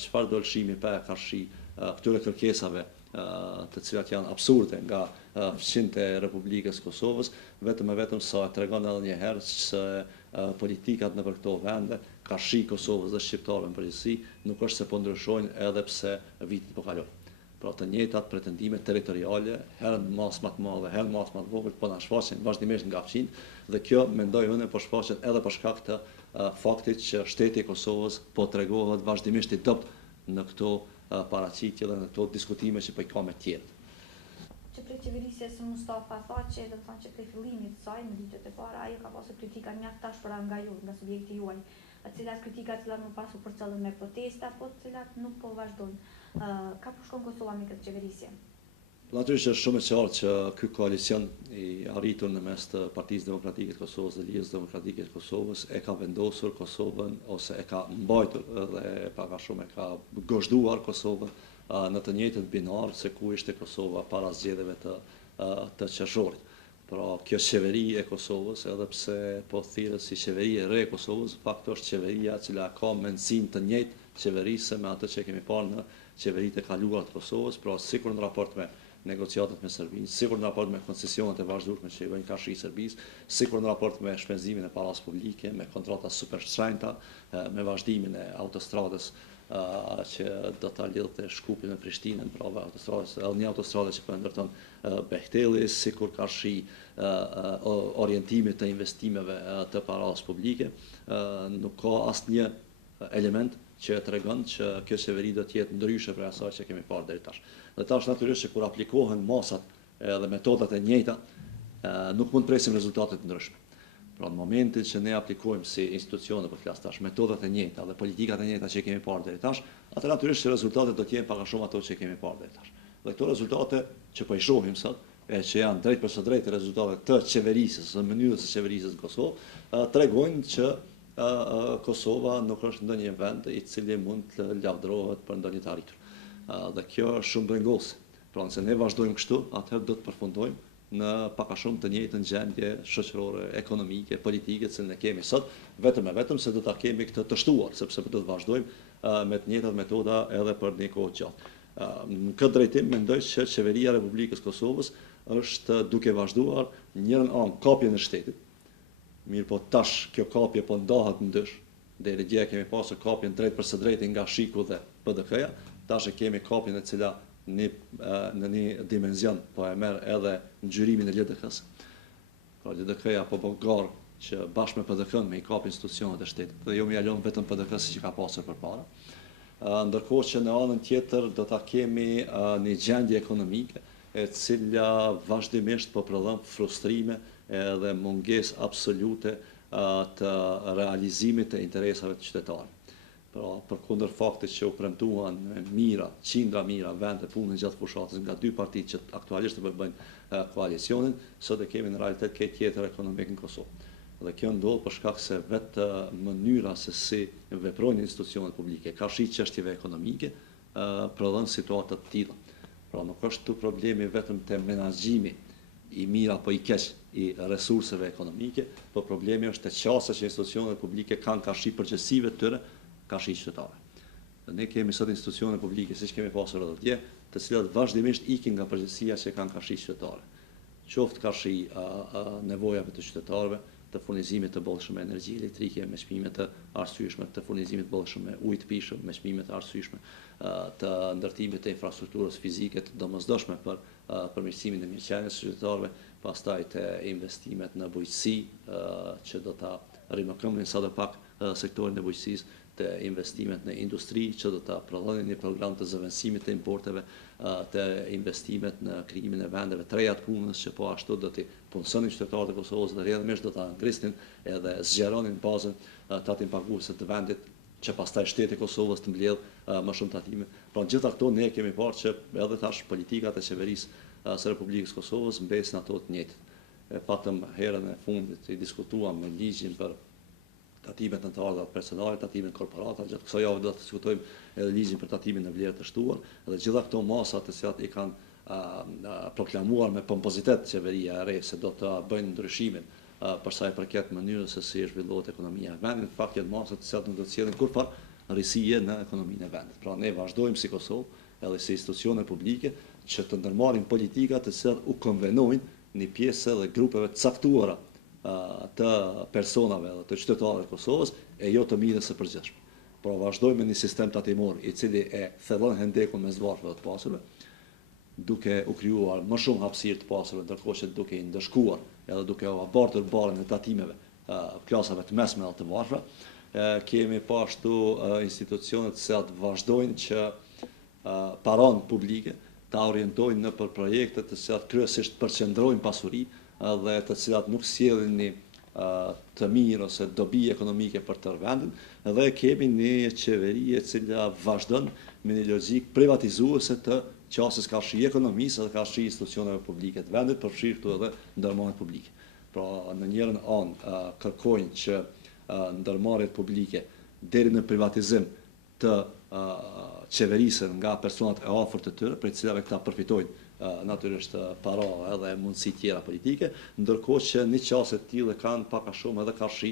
çfarë do lëshimi pa karshi këtyre kërkesave të cilat janë absurde nga fqinjtë e Republikës Kosovës, vetëm e vetëm sa tregon edhe një herë se politikat në këto vende, karshi Kosovës dhe shqiptarëve në përgjithësi, nuk është se po ndryshojnë edhe pse vitit po kalojnë. Pra të njëjtat pretendime territoriale, herën mas më të madhe, herën mas më të vogël, po na shfaqen vazhdimisht nga fqinjtë dhe kjo mendoj unë po shfaqet edhe për shkak të faktit që shteti i Kosovës po tregohet vazhdimisht i dobët në këto paraqitje dhe në këto diskutime që po i ka me tjerë. Që prej qeverisjes Mustafa tha që do të thonë që prej fillimit të saj në vitet e para ajo ka pasur kritika mjaft tashpëra nga ju, nga subjekti juaj, të cilat kritika të cilat nuk pasur për qëllim me protesta, po të cilat nuk po vazhdojnë. Ka po shkon Kosova me këtë qeverisje? Natyrisht është shumë e qartë që ky koalicion i arritur në mes të Partisë Demokratike të Kosovës dhe Lidhjes Demokratike të Kosovës e ka vendosur Kosovën ose e ka mbajtur dhe pak a shumë e ka gozhduar Kosovën në të njëjtën binar se ku ishte Kosova para zgjedhjeve të qershorit. Pra kjo qeveri e Kosovës, edhe pse po thirret si qeveri e re e Kosovës, fakt është qeveria e cila ka mendësinë të njëjtë qeverisë me atë që kemi parë në qeveritë e kaluara të Kosovës, pra sikur në raport me negociatat me Serbinë, sikur në raport me koncesionet e vazhdueshme që i bëjnë karshi Serbisë, sikur në raport me shpenzimin e paras publike, me kontrata super shtrenjta, me vazhdimin e autostradës që do ta lidhte Shkupin me Prishtinën, pra autostradës, edhe një autostradë që po ndërton Behtelli, sikur karshi orientimit të investimeve të paras publike, nuk ka asnjë element që tregon që kjo qeveri do të jetë ndryshe prej asaj që kemi parë deri tash. Dhe tash natyrisht që kur aplikohen masat dhe metodat e njëjta, nuk mund të presim rezultate të ndryshme. Pra në momentin që ne aplikojmë si institucione për flas tash metodat e njëjta dhe politikat e njëjta që kemi parë deri tash, atë natyrisht që rezultatet do të jenë pak a shumë ato që kemi parë deri tash. Dhe këto rezultate që po i shohim sot, që janë drejt për së drejtë rezultate të qeverisës, së mënyrës së qeverisës në Kosovë, tregojnë që Kosova nuk është ndonjë vend i cili mund të lavdërohet për ndonjë të arritur. Dhe kjo është shumë brengose. Pra nëse ne vazhdojmë kështu, atëherë do të përfundojmë në pak a shumë të njëjtën gjendje shoqërore, ekonomike, politike që ne kemi sot, vetëm e vetëm se do ta kemi këtë të shtuar, sepse do të vazhdojmë me të njëjtat metoda edhe për një kohë gjatë. Në këtë drejtim mendoj që qeveria e Republikës Kosovës është duke vazhduar njërin anë kapjen e shtetit. Mirë po tash kjo kapje po ndahet ndysh, deri dje kemi pasur kapjen drejt për së drejti nga Shiku dhe PDK-ja, tash e kemi kapjen e cila në një dimension po e merr edhe ngjyrimin e LDK-s. Pra LDK-ja po bën garë që bashkë me PDK-n me i kap institucionet e shtetit, dhe jo më jalon vetëm PDK-s që ka pasur përpara. Ndërkohë që në anën tjetër do ta kemi një gjendje ekonomike e cila vazhdimisht po prodhon frustrime edhe mungesë absolute të realizimit të interesave të qytetarëve. Pra, përkundër faktit që u premtuan mira, qindra mira vende punë gjatë fushatës nga dy partitë që aktualisht po bëjnë koalicionin, sot e kemi në realitet këtë tjetër ekonomik në Kosovë. Dhe kjo ndodh për shkak se vetë mënyra se si veprojnë institucionet publike, karshi çështjeve ekonomike, prodhon situata të tilla. Pra nuk është tu problemi vetëm te menaxhimi i mirë apo i keq i resurseve ekonomike, por problemi është te qasja që institucionet publike kanë karshi përgjegjësive të tyre kashi qytetare. Ne kemi sot institucione publike, siç kemi pasur edhe dje, të cilat vazhdimisht ikin nga përgjegjësia që kanë kashi qytetare. Qoftë kashi nevojave të qytetarëve, të furnizimit të bollshëm me energji elektrike, me çmime të arsyeshme, të furnizimit të bollshëm me ujë të pijshëm, me çmime të arsyeshme, të ndërtimit të infrastrukturës fizike të domosdoshme për përmirësimin e mirëqenies së qytetarëve, pastaj të investimet në bujqësi që do ta rimëkëmbin sadopak sektorin e bujqësisë, të investimet në industri që do të prodhonin një program të zëvendësimit të importeve, të investimet në krijimin e vendeve të reja të punës që po ashtu do të punësonin qytetarët e Kosovës dhe rrjedhëmisht do ta ngrisnin edhe zgjeronin bazën tatim paguese të vendit që pastaj shteti i Kosovës të mbledh më shumë tatime. Pra gjitha këto ne kemi parë që edhe tash politikat e qeverisë së Republikës Kosovës mbesin ato të njëjtë. Patëm herën e fundit i diskutuam me ligjin për tatimet në të ardhurat personale, tatimin korporata, gjatë kësaj javë do të diskutojmë edhe ligjin për tatimin në vlerë të shtuar, dhe gjitha këto masa të cilat i kanë proklamuar me pompozitet qeveria e re se do të bëjnë ndryshimin për sa i përket mënyrës se si zhvillohet ekonomia e vendit, në fakt janë masa të cilat nuk do të sjellin kurrë rrisje në ekonominë e vendit. Pra ne vazhdojmë si Kosovë edhe si institucione publike që të ndërmarrim politika të cilat u konvenojnë një pjesë dhe grupeve të caktuara të personave dhe të qytetarëve të Kosovës e jo të mirës së përgjithshme. Por vazhdojmë me një sistem tatimor i cili e thellon hendekun mes varfëve të pasurve, duke u krijuar më shumë hapësirë të pasurve, ndërkohë që duke i ndëshkuar edhe duke u abortur barën e tatimeve klasave të mesme dhe të varfra. Kemi po ashtu institucionet që vazhdojnë që paranë publike ta orientojnë në për projekte të cilat kryesisht përqendrojnë pasuri dhe të cilat nuk sjellin një të mirë ose dobi ekonomike për tërë vendin, dhe kemi një qeveri e cila vazhdon me një logjik privatizuese të qasjes kashi ekonomisë dhe kashi institucioneve publike të vendit, përfshirë këtu edhe ndërmarrjet publike. Pra në njërin anë kërkojnë që ndërmarrjet publike deri në privatizim të qeverisën nga personat e afërt të tyre, prej cilave këta përfitojnë natyrisht para edhe mundësi tjera politike, ndërkohë që një qasje të tilla kanë pak a shumë edhe kashi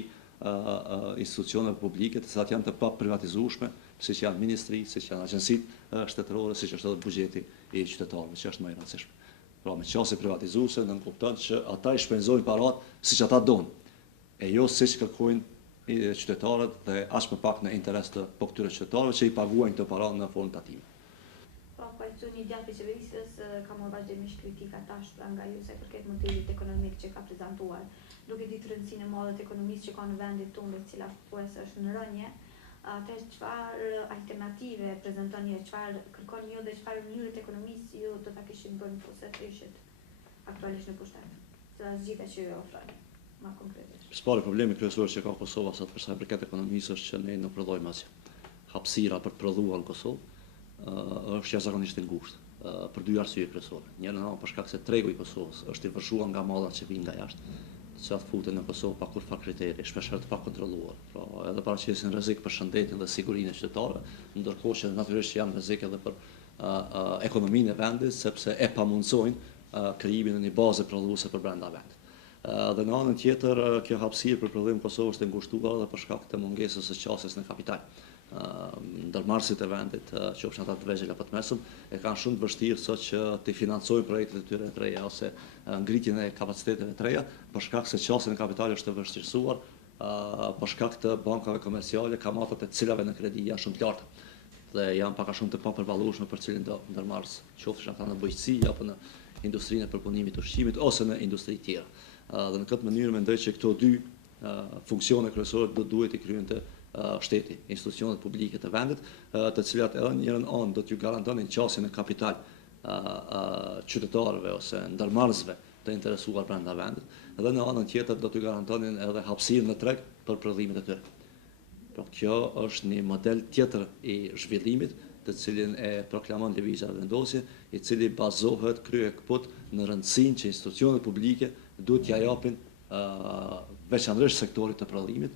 institucione publike të cilat janë të paprivatizueshme, siç janë ministri, siç janë agjencitë shtetërore, siç është edhe buxheti i qytetarëve, që është më i rëndësishëm. Pra me qasje privatizuese nën kupton që ata i shpenzojnë parat siç ata donë, e jo siç kërkojnë qytetarët dhe aq më pak në interes të këtyre qytetarëve që i paguajnë këto para në formë tatime. Koalicioni i gjatë i qeverisës ka marrë vazhdimisht kritika tash nga ju se përket modelit ekonomik që ka prezantuar, duke ditë rëndësinë e madhe të ekonomisë që ka në vendit tonë, e cila pothuajse është në rënje. Çfarë alternative prezanton ju, çfarë kërkon ju dhe çfarë mënyre të ekonomisë ju do ta kishit bërë nëse të ishit aktualisht në pushtet? Cilat zgjidhja që ju ofroni më konkretisht? Së problemi kryesor që ka Kosova sot për sa i përket ekonomisë është që ne nuk prodhojmë asgjë. Hapësira për të prodhuar në Kosovë është jashtëzakonisht e ngushtë për dy arsye kryesore. Njëra nga për shkak se tregu i Kosovës është i vërshuar nga mallat që vijnë nga jashtë, të cilat futen në Kosovë pa kurrë kriteri, shpeshherë të pakontrolluar. Pra edhe paraqesin rrezik për shëndetin dhe sigurinë e qytetarëve, ndërkohë që natyrisht janë rrezik edhe për ekonominë e vendit, sepse e pamundsojnë krijimin e një baze prodhuese për brenda vendit. Dhe në anën tjetër, kjo hapësirë për prodhim Kosovës është e ngushtuar edhe për shkak të mungesës së qasjes në kapital. Ndërmarrësit e vendit, qofshin ata të vegjël apo të mesëm, e kanë shumë të vështirë sot që të financojnë projektet e tyre të reja ose ngritjen e kapaciteteve të reja, për shkak se qasja në kapital është e vështirësuar, për shkak të bankave komerciale, kamatat e cilave në kredi janë shumë të larta dhe janë pak a shumë të papërballueshme për cilin do ndërmarrës, qofshin ata në bujqësi apo në industrinë e përpunimit të ushqimit ose në industri tjera. Dhe në këtë mënyrë mendoj që këto dy funksione kryesore do duhet i kryejnë shteti, institucionet publike të vendit, të cilat edhe njërën anë do t'ju garantonin qasjen e kapital qytetarëve ose ndërmarrësve të interesuar brenda vendit, edhe në anën tjetër do t'ju garantonin edhe hapësirë në treg për prodhimet e tyre. Por kjo është një model tjetër i zhvillimit, të cilin e proklamon lëvizja vendosje, i cili bazohet kryekput në rëndësinë që institucionet publike duhet t'ia japin veçanërisht sektorit të prodhimit,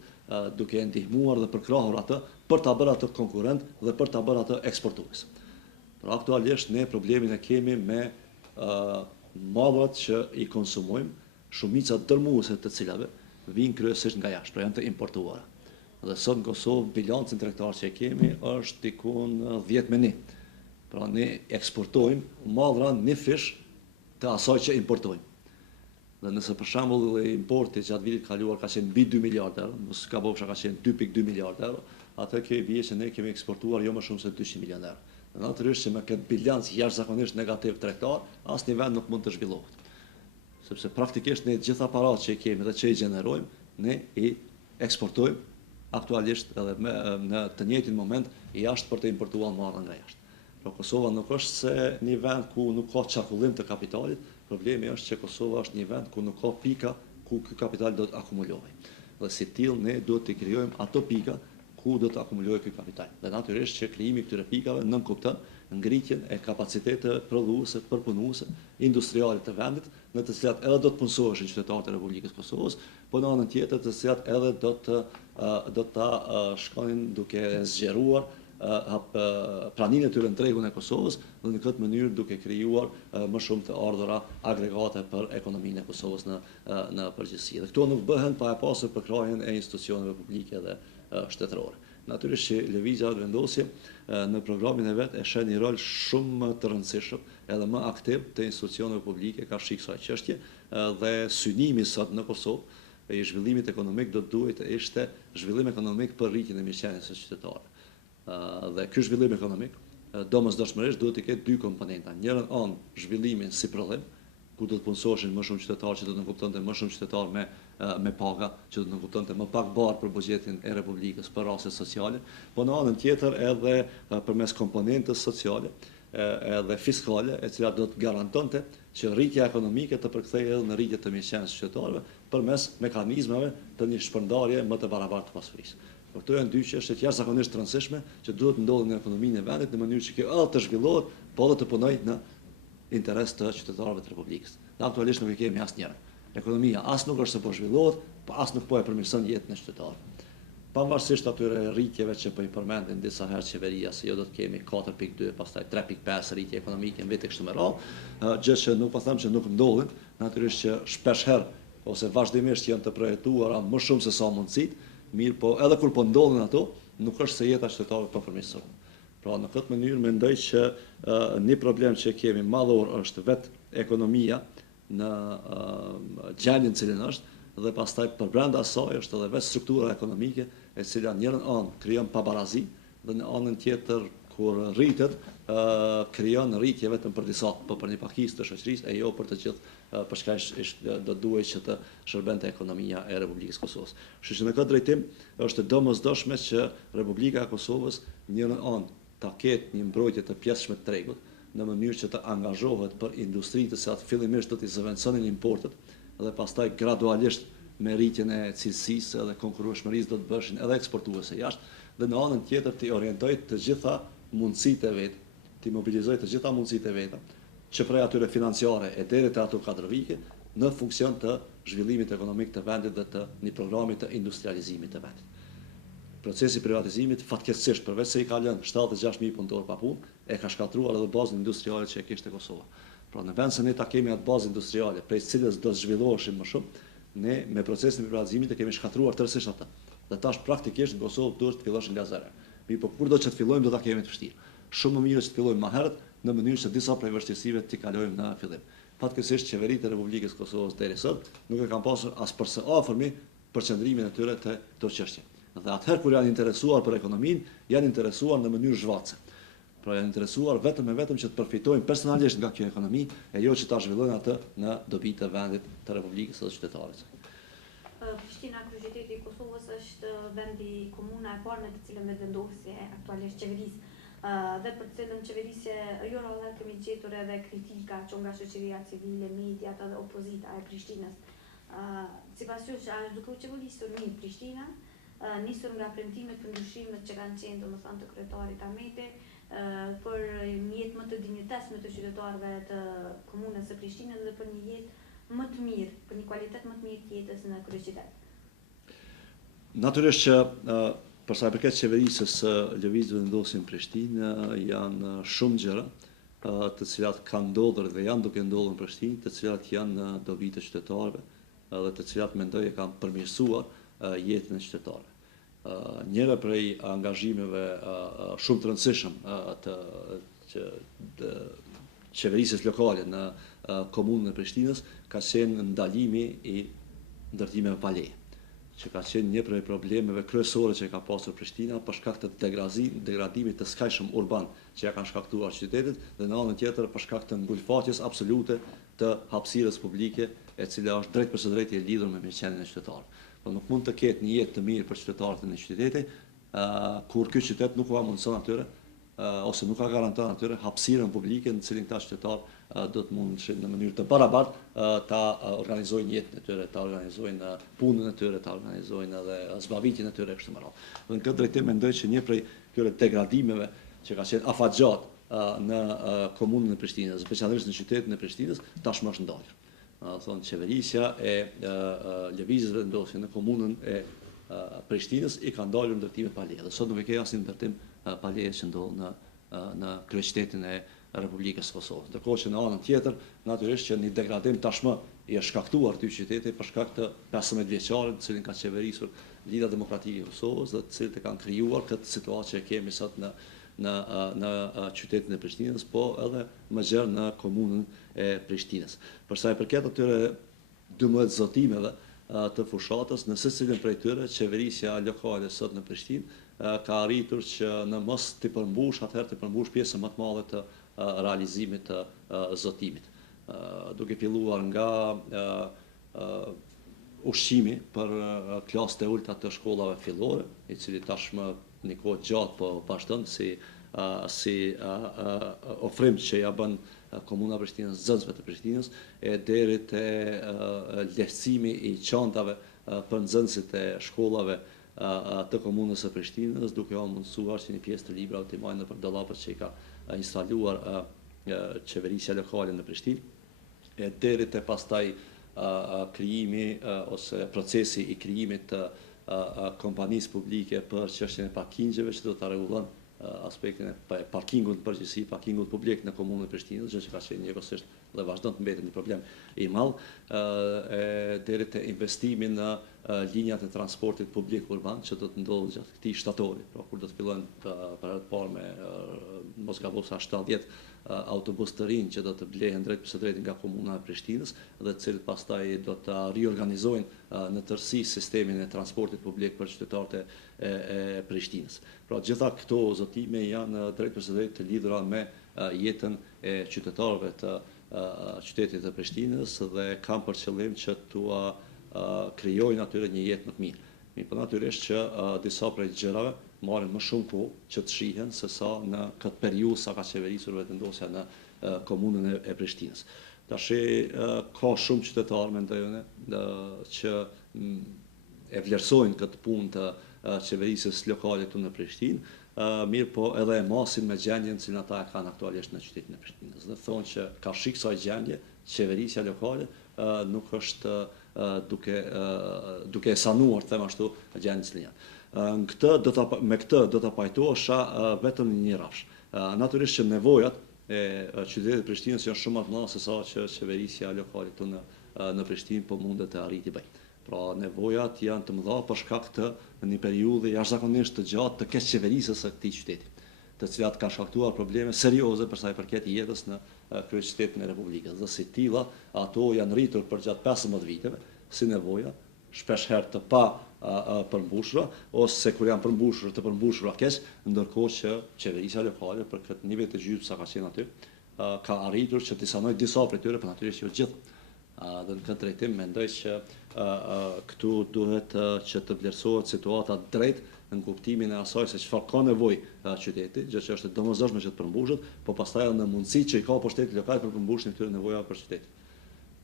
duke e ndihmuar dhe përkrahur atë për ta bërë atë konkurrent dhe për ta bërë atë eksportues. Pra aktualisht ne problemin e kemi me mallat që i konsumojmë, shumica dërmuese të cilave vijnë kryesisht nga jashtë, pra janë të importuara. Dhe sot në Kosovë bilancin tregtar që kemi është dikun 10-1. Pra ne eksportojmë madhra një fish të asaj që importojmë. Dhe nëse për shembull importi që atë vitit kaluar ka qenë mbi 2 miliardë euro, mos ka bëu ka qenë 2.2 miliardë euro, atë kjo bie që ne kemi eksportuar jo më shumë se 200 milionë euro. Dhe natyrisht që me këtë bilanc jashtëzakonisht negativ tregtar, asnjë vend nuk mund të zhvillohet. Sepse praktikisht ne gjitha paratë që kemi dhe që i gjenerojmë, ne i eksportojmë aktualisht edhe në të njëjtin moment jashtë për të importuar marrën nga jashtë. Pra Kosova nuk është se një vend ku nuk ka qarkullim të kapitalit, problemi është që Kosova është një vend ku nuk ka pika ku ky kapital do të akumulohej. Dhe si tillë ne duhet të krijojmë ato pika ku do të akumulohet ky kapital. Dhe natyrisht që krijimi këtyre pikave nënkupton ngritjen e kapacitetit prodhuese, përpunuese, industriale të vendit, në të cilat edhe do të punësoheshin qytetarët e Republikës Kosovës, po në anën tjetër të cilat edhe do ta shkonin duke zgjeruar praninë e tyre në tregun e Kosovës dhe në këtë mënyrë duke krijuar më shumë të ardhura agregate për ekonominë e Kosovës në përgjithësi. Dhe këto nuk bëhen pa e pasur përkrahjen e institucioneve publike dhe shtetërore. Natyrisht që lëvizja vendosje në programin e vet e sheh një rol shumë të rëndësishëm edhe më aktiv të institucioneve publike ka shik kësaj çështje dhe synimi sot në Kosovë i zhvillimit ekonomik do duhet të ishte zhvillim ekonomik për rritjen e mirëqenies së qytetarëve. Dhe ky zhvillim ekonomik domosdoshmërisht duhet të ketë dy komponenta. Njërin anë zhvillimin si prodhim, ku do të punësoheshin më shumë qytetarë që do të nënkuptonte më shumë qytetarë me paga, që do të nënkuptonte më pak barë për buxhetin e Republikës për raste sociale, po në anën tjetër edhe përmes komponentës sociale edhe fiskale, e cila do të garantonte që rritja ekonomike të përkthehej edhe në rritje të mirëqenies së qytetarëve përmes mekanizmave të një shpërndarje më të barabartë të pasurisë. Por këto janë dy çështje që jashtëzakonisht të rëndësishme që duhet ndodhin në ekonominë e vendit në mënyrë që kjo edhe të zhvillohet, po edhe të punojë në interes të qytetarëve të Republikës. Dhe aktualisht nuk e kemi asnjëra. Ekonomia as nuk është se po zhvillohet, po as nuk po e përmirëson jetën e qytetarëve. Pavarësisht atyre rritjeve që po i përmendin disa herë qeveria se jo do të kemi 4.2, pastaj 3.5 rritje ekonomike në vit e kështu me radhë, gjë që nuk po them që nuk ndodhin, natyrisht që shpesh herë ose vazhdimisht janë të projektuara më shumë se sa mundësitë. Mirë, po edhe kur po ndodhin ato, nuk është se jeta e qytetarëve po përmirësohet. Pra në këtë mënyrë mendoj që një problem që kemi madhor është vetë ekonomia në gjendjen cilën është dhe pastaj përbrenda asaj është edhe vetë struktura ekonomike e cila njërin anë krijon pabarazi dhe në anën tjetër kur rritet krijon rritje vetëm për disa, po për një pakicë të shoqërisë e jo për të gjithë, për shkak do duhet që të shërbente ekonomia e Republikës Kosovës. Kështu që në këtë drejtim është domosdoshme që Republika e Kosovës njërin anë ta ketë një mbrojtje të pjesshme të tregut në mënyrë që të angazhohet për industri të cilat fillimisht do të subvencionin importet dhe pastaj gradualisht me rritjen e cilësisë dhe konkurrueshmërisë do të bëshin edhe eksportuese jashtë dhe në anën tjetër të orientojë të gjitha mundësitë e vet, të mobilizojë të gjitha mundësitë e veta, që prej atyre financiare e deri te ato kadrovike në funksion të zhvillimit ekonomik të vendit dhe të një programi të industrializimit të vendit. Procesi privatizimit fatkeqësisht përveç se i ka lënë 76.000 punëtorë pa punë, e ka shkatruar edhe bazën industriale që e kishte Kosova. Pra në vend se ne ta kemi atë bazë industriale, prej cilës do të zhvilloheshim më shumë, ne me procesin e privatizimit e kemi shkatruar tërësisht atë. Dhe tash praktikisht në Kosovë duhet të fillosh nga zero. Mirë, po kur do që të fillojmë do ta kemi të vështirë. Shumë më mirë që të fillojmë më herët në mënyrë se disa prej vështirësive t'i kalojmë në fillim. Fatkeqësisht qeveritë e Republikës Kosovës deri sot nuk e kanë pasur as përse afërmi përqendrimin e tyre te këto çështje. Dhe atëherë kur janë interesuar për ekonominë, janë interesuar në mënyrë zhvatse. Pra janë interesuar vetëm e vetëm që të përfitojnë personalisht nga kjo ekonomi e jo që ta zhvillojnë atë në dobi të vendit të Republikës dhe qytetarëve. Prishtina, kryqëzimi i Kosovës është vendi komuna e parë në të cilën vendosje aktualisht qeverisë. Dhe për të cilën qeverisje jo rrallë kemi gjetur edhe kritika që nga shoqëria civile, mediat edhe opozita e Prishtinës. Sipas jush, a është duke u qeverisur mirë Prishtina, nisur nga premtimet për ndryshimet që kanë qenë domethënë të kryetarit Ahmeti, për një jetë më të dinjitesshme të qytetarëve të komunës së Prishtinës dhe për një jetë më të mirë, për një kualitet më të mirë të jetës në kryeqytet. Natyrisht që për sa i përket qeverisë së lëvizjeve vendosin në Prishtinë janë shumë gjëra të cilat kanë ndodhur dhe janë duke ndodhur në Prishtinë, të cilat janë në dobi të qytetarëve dhe të cilat mendoj e kanë përmirësuar jetën e qytetarëve. njëra prej angazhimeve shumë të rëndësishëm të qeverisjes lokale në komunën e Prishtinës ka qenë ndalimi i ndërtimeve pa leje, që ka qenë një prej problemeve kryesore që ka pasur Prishtina për shkak të degradimit të skajshëm urban që ja kanë shkaktuar qytetit dhe në anën tjetër për shkak të ngulfatjes absolute të hapësirës publike e cila është drejt për së drejti e lidhur me mirëqenien e qytetarëve. Po nuk mund të ketë një jetë të mirë për qytetarët e një qyteti kur ky qytet nuk ka mundëson atyre ose nuk ka garantuar atyre hapësirën publike në cilin këta qytetarë do të mundeshin në mënyrë të barabartë ta organizojnë jetën e tyre, ta organizojnë punën e tyre, ta organizojnë edhe zbavitjen e tyre kështu me radhë. Dhe në këtë drejtim mendoj që një prej këtyre degradimeve që ka qenë afatgjat në komunën e Prishtinës, specialisht në qytetin e Prishtinës, tashmë është ndalur. Thonë qeverisja e lëvizjes vendosje në komunën e Prishtinës i ka ndalur ndërtimet pa leje. Dhe sot nuk e ke asnjë ndërtim pa leje që ndodh në kryeqytetin e Republikës së Kosovës. Ndërkohë që në anën tjetër, natyrisht që një degradim tashmë i është shkaktuar ky qyteti për shkak të 15 vjeçarit të cilin ka qeverisur Lidhja Demokratike e Kosovës dhe të cilët e kanë krijuar këtë situatë që e kemi sot në qytetin e Prishtinës, po edhe më gjerë në komunën e Prishtinës. Për sa i përket atyre 12 zotimeve të fushatës, në secilin prej tyre qeverisja lokale sot në Prishtinë ka arritur që në mos të përmbush, atëherë të përmbush pjesën më të madhe të realizimit të zotimit. Duke filluar nga ushqimi për klasët e ulta të shkollave fillore, i cili tashmë një kohë gjatë po vazhdon si ofrim që ja bën Komuna e Prishtinës, nxënësve të Prishtinës, deri te lehtësimi i çantave për nxënësit e shkollave të komunës së Prishtinës, duke u mundësuar që një pjesë të librave të marrin nëpër dollapet që i ka instaluar qeverisja lokale në Prishtinë, deri te pastaj krijimi ose procesi i krijimit të kompanisë publike për çështjen e parkingjeve që do ta rregullon aspektin e parkingut në përgjithësi, parkingut publik në komunën e Prishtinës, gjë që ka qenë njëkohësisht dhe vazhdon të mbetet një problem i madh, deri te investimi në linjat e transportit publik urban që do të ndodhë gjatë këtij shtatori, pra kur do të fillojnë për herë të parë me mos gaboj sa 70 autobus të rinj që do të blehen drejt për së drejti nga komuna e Prishtinës dhe të cilët pastaj do të riorganizojnë në tërësi sistemin e transportit publik për qytetarët e Prishtinës. Pra gjitha këto zotime janë drejt për së drejti të lidhura me jetën e qytetarëve të qytetit të Prishtinës dhe kanë për qëllim që tua krijojnë atyre një jetë më të mirë. Po natyrisht që disa prej gjërave marrin më shumë kohë që të shihen se sa në këtë periudhë sa ka qeverisur vetëndosja në komunën e Prishtinës. Tash ka shumë qytetarë mendoj unë që e vlerësojnë këtë punë të qeverisjes lokale këtu në Prishtinë, mirë po edhe e masin me gjendjen që ata e kanë aktualisht në qytetin e Prishtinës. Dhe thonë që ka shik kësaj gjendje, qeverisja lokale nuk është duke sanuar them ashtu gjendjen që janë. Me këtë do ta pajtohesha vetëm një rafsh. Natyrisht që nevojat e qytetit të Prishtinës janë shumë më të mëdha se sa që qeverisja lokale këtu në Prishtinë po mundet të arrijë të bëjë. Pra nevojat janë të mëdha për shkak të një periudhe jashtëzakonisht të gjatë të keqçeverisjes së këtij qyteti, të cilat kanë shkaktuar probleme serioze për sa i përket jetës në kryeqytetin e Republikës. Dhe si tilla, ato janë rritur për gjatë 15 viteve si nevoja, shpesh herë të pa përmbushura, ose kur janë përmbushur të përmbushura keq, ndërkohë që qeverisja lokale për këtë nivel të gjysmë sa ka qenë aty, ka arritur që të sanojë disa prej tyre, por natyrisht jo gjithë. Dhe në këtë drejtim mendoj që këtu duhet që të vlerësohet situata drejt në kuptimin e asaj se çfarë ka nevojë qyteti, gjë që është domosdoshme që të përmbushet, po pastaj edhe në mundësi që i ka pushteti lokal për përmbushjen e këtyre nevojave për qytetin.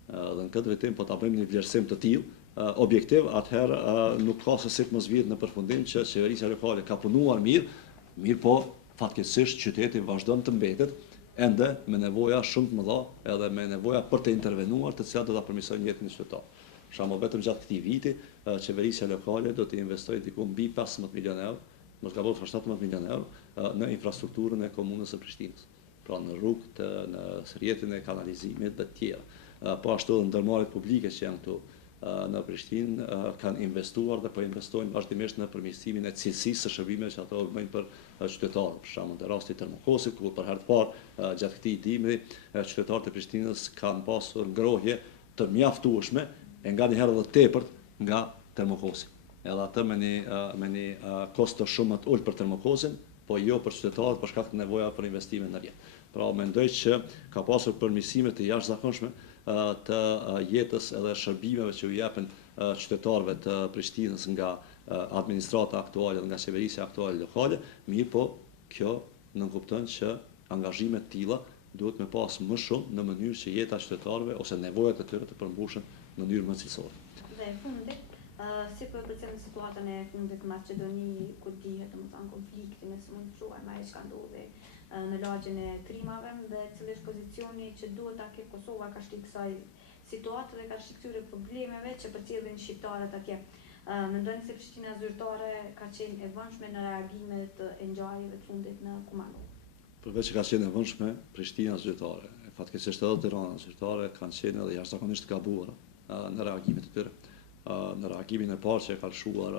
Dhe në këtë drejtim po ta bëjmë një vlerësim të tillë objektiv, atëherë nuk ka se si të mos vihet në përfundim që qeverisja lokale ka punuar mirë po fatkeqësisht qyteti vazhdon të mbetet ende me nevoja shumë të mëdha edhe me nevoja për të intervenuar të cilat do ta përmirësojnë jetën e qytetarëve. Për shembull, vetëm gjatë këtij viti, qeverisja lokale do të investojë diku mbi 15 milionë euro, mos gaboj 17 milionë euro në infrastrukturën e komunës së Prishtinës. Pra në rrugë, në rrjetin e kanalizimit dhe të tjera. Po ashtu edhe ndërmarrjet publike që janë këtu në Prishtinë kanë investuar dhe po investojnë vazhdimisht në përmirësimin e cilësisë së shërbimeve që ato bëjnë për qytetarët. Për shembull, në rastin e Termokosit, ku për herë të parë gjatë këtij dimri qytetarët e Prishtinës kanë pasur ngrohje të mjaftueshme e nganjëherë edhe tepërt nga Termokosi. Edhe atë me një kosto shumë të ulët për Termokosin, po jo për qytetarët për shkak të nevoja për investime në rrjet. Pra mendoj që ka pasur përmirësime të jashtëzakonshme të jetës edhe shërbimeve që u jepen qytetarëve të Prishtinës nga administrata aktuale dhe nga qeverisja aktuale lokale, mirë po kjo nënkupton që angazhimet tilla duhet me pas më shumë në mënyrë që jeta e qytetarëve ose nevojat e tyre të përmbushen në mënyrë më cilësore. Dhe fundit, si po e përcjellni situatën e fundit në Maqedoni, ku dihet domethënë konflikti me së mundshtuar me ajo që ka ndodhur në lagjen e Trimave dhe cili është pozicioni që duhet ta ketë Kosova ka shtyp kësaj situate dhe ka shtyp këtyre problemeve që përcjellin shqiptarët atje. Mendoni se Prishtina zyrtare ka qenë e vëndshme në reagimet e ngjarjeve të fundit në Kumanov? Përveç që ka qenë e vëndshme, Prishtina zyrtare, fatkeqësisht edhe Tirana zyrtare kanë qenë edhe jashtëzakonisht gabuara në reagimet e tyre. Në reagimin e parë që e ka lëshuar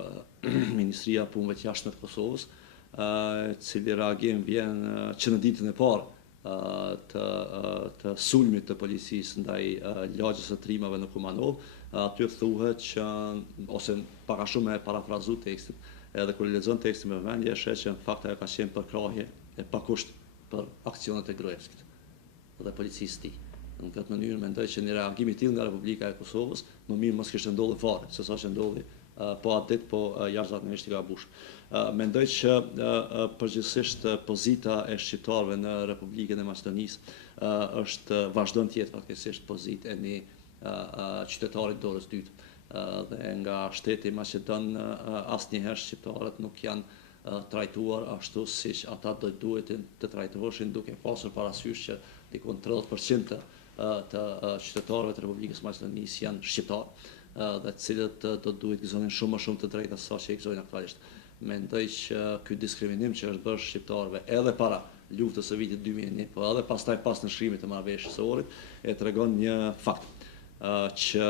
Ministria e Punëve të Jashtme të Kosovës, cili reagim vjen që në ditën e parë të sulmit të policisë ndaj lagjes së Trimave në Kumanov, aty thuhet që, ose pak a shumë e parafrazu tekstin, edhe kur lexon tekstin me vëmendje, shet që në fakt ajo ka qenë përkrahje e pakusht për aksionet e Gruevskit dhe policisë të tij. Në këtë mënyrë mendoj që një reagim i tillë nga Republika e Kosovës më mirë mos kishte ndodhur fare, se sa që ndodhi po atë ditë, po jashtëzakonisht i gabuar. Mendoj që përgjithsisht pozita e shqiptarëve në Republikën e Maqedonisë është vazhdon të jetë fatkeqësisht pozitë e një qytetarit dorës dytë. Dhe nga shteti maqedon asnjëherë shqiptarët nuk janë trajtuar ashtu siç ata do duhet të trajtoheshin, duke pasur parasysh që dikon 30% të qytetarëve të Republikës Maqedonisë janë shqiptarë dhe të cilët do duhet gëzonin shumë më shumë të drejta se sa që i gëzojnë aktualisht. Mendoj që ky diskriminim që është bërë shqiptarëve edhe para luftës së vitit 2001, po edhe pastaj pas nënshkrimit të marrëveshjes së Ohrit, e tregon një fakt që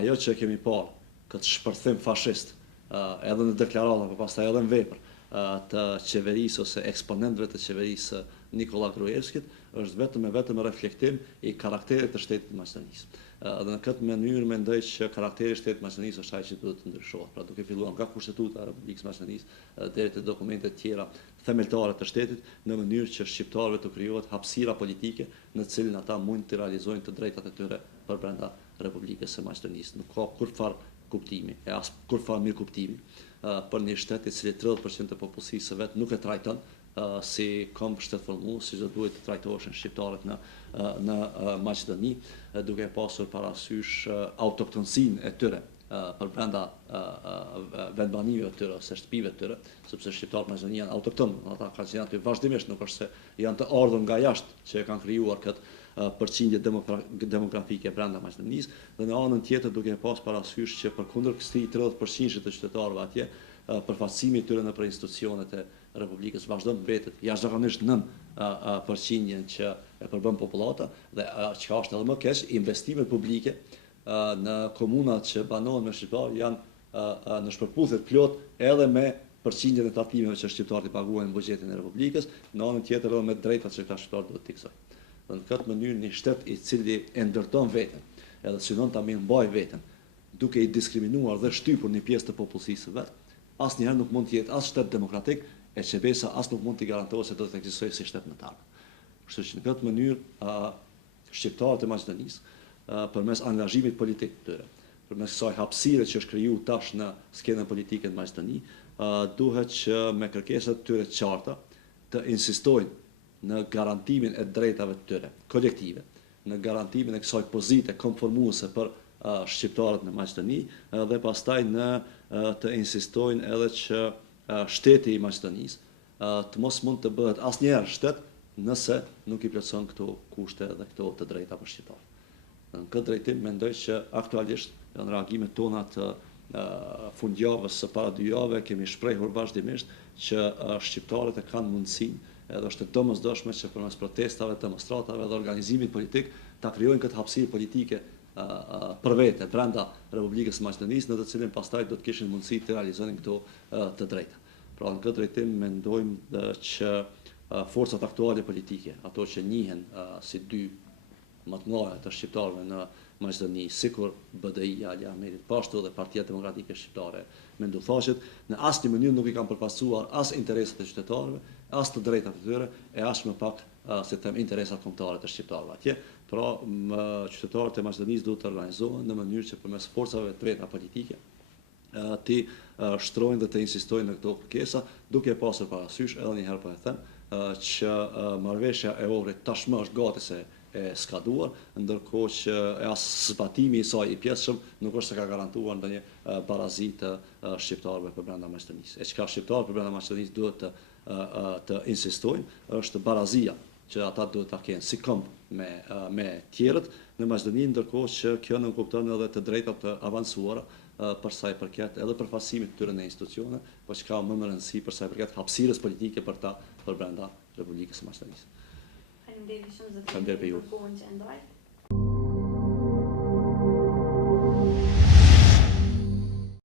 ajo që kemi parë, këtë shpërthim fashist, edhe në deklarata, por pastaj edhe në vepër të qeverisë ose eksponentëve të qeverisë Nikola Gruevskit, është vetëm reflektim i karakterit të shtetit Maqedonisë. Dhe në këtë mënyrë mendoj që karakteri i shtetit Maqedonisë është ai që duhet të ndryshohet. Pra duke filluar nga Kushtetuta e Republikës Maqedonisë deri te dokumentet tjera themeltare të shtetit, në mënyrë që shqiptarëve të krijohet hapësira politike në të cilën ata mund të realizojnë të drejtat e tyre për brenda Republikës së Maqedonisë. Nuk ka kurfar kuptimi, e as kurfar mirë kuptimi për një shtet i cili 30% të popullsisë së vet nuk e trajton si kom shtet formues, si do duhet të trajtoheshin shqiptarët në Maqedoni, duke pasur parasysh autoktonsinë e tyre për brenda vendbanimeve të tyre ose shtëpive të tyre, sepse shqiptarët Maqedoni janë autokton, ata kanë qenë aty vazhdimisht, nuk është se janë të ardhur nga jashtë që e kanë krijuar këtë përqindje demografike brenda Maqedonisë, dhe në anën tjetër duke pas parasysh që përkundër këtij 30% të qytetarëve atje, përfaqësimi i tyre në institucionet e Republikës vazhdon mbetet jashtëzakonisht nën përqindjen që e përbën popullata, dhe çka është edhe më keq, investimet publike në komunat që banohen me shqiptar janë në shpërputhje plot edhe me përqindjen e tatimeve që shqiptarët i paguajnë në buxhetin e Republikës, në anën tjetër edhe me drejtat që këta shqiptarë duhet t'i kësojnë. Dhe në këtë mënyrë një shtet i cili e ndërton veten, edhe synon ta mirëmbajë veten, duke i diskriminuar dhe shtypur një pjesë të popullsisë vet, asnjëherë nuk mund të jetë as shtet demokratik, e që besa as nuk mund t'i garantohet se do të ekzistojë si shtet në tarme. Kështu që në këtë mënyrë shqiptarët e Maqedonisë përmes angazhimit politik të tyre, përmes kësaj hapësire që është krijuar tash në skenën politike në Maqedoni, duhet që me kërkesat të tyre të qarta të insistojnë në garantimin e drejtave të tyre kolektive, në garantimin e kësaj pozite konformuese për shqiptarët në Maqedoni, dhe pastaj në të insistojnë edhe që shteti i Maqedonisë të mos mund të bëhet asnjëherë shtet nëse nuk i plotëson këto kushte dhe këto të drejta për shqiptarët. Në këtë drejtim mendoj që aktualisht në reagimet tona të fundjavës së para 2 javëve kemi shprehur vazhdimisht që shqiptarët e kanë mundësinë, edhe është e domosdoshme që përmes protestave, demonstratave dhe organizimit politik ta krijojnë këtë hapësirë politike për vete brenda Republikës së Maqedonisë, në të cilin pastaj do të kishin mundësi të realizonin këto të drejta. Pra në këtë drejtim mendojmë që forcat aktuale politike, ato që njihen si dy më të mëdha të shqiptarëve në Maqedoni, sikur BDI-ja Ali Ahmetit, po ashtu dhe Partia Demokratike Shqiptare, menduthaqet, në asnjë mënyrë nuk i kanë përfaqësuar as interesat e qytetarëve, as të drejtat e tyre, e as më pak se them interesat kombëtare të shqiptarëve atje. Pra, qytetarët e Maqedonisë duhet të organizohen në mënyrë që përmes forcave të drejta politike të shtrojnë dhe të insistojnë në këto kërkesa, duke pasur parasysh, edhe një herë po e them, që marrëveshja e Ohrit tashmë është gati se e skaduar, ndërkohë që as zbatimi i saj i pjesshëm nuk është se ka garantuar ndonjë barazi të shqiptarëve për brenda Maqedonisë. E çka shqiptarët për brenda Maqedonisë duhet të insistojnë është barazia që ata duhet ta kenë si këmbë me tjerët në Maqedoni, ndërkohë që kjo nuk kupton edhe të drejtat të avancuara për sa i përket edhe përfaqësimit të tyre në institucione, por që ka më rëndësi për sa i përket hapësirës politike për ta për brenda Republikës së Maqedonisë. Faleminderit shumë zotëri për kohën që ndaj.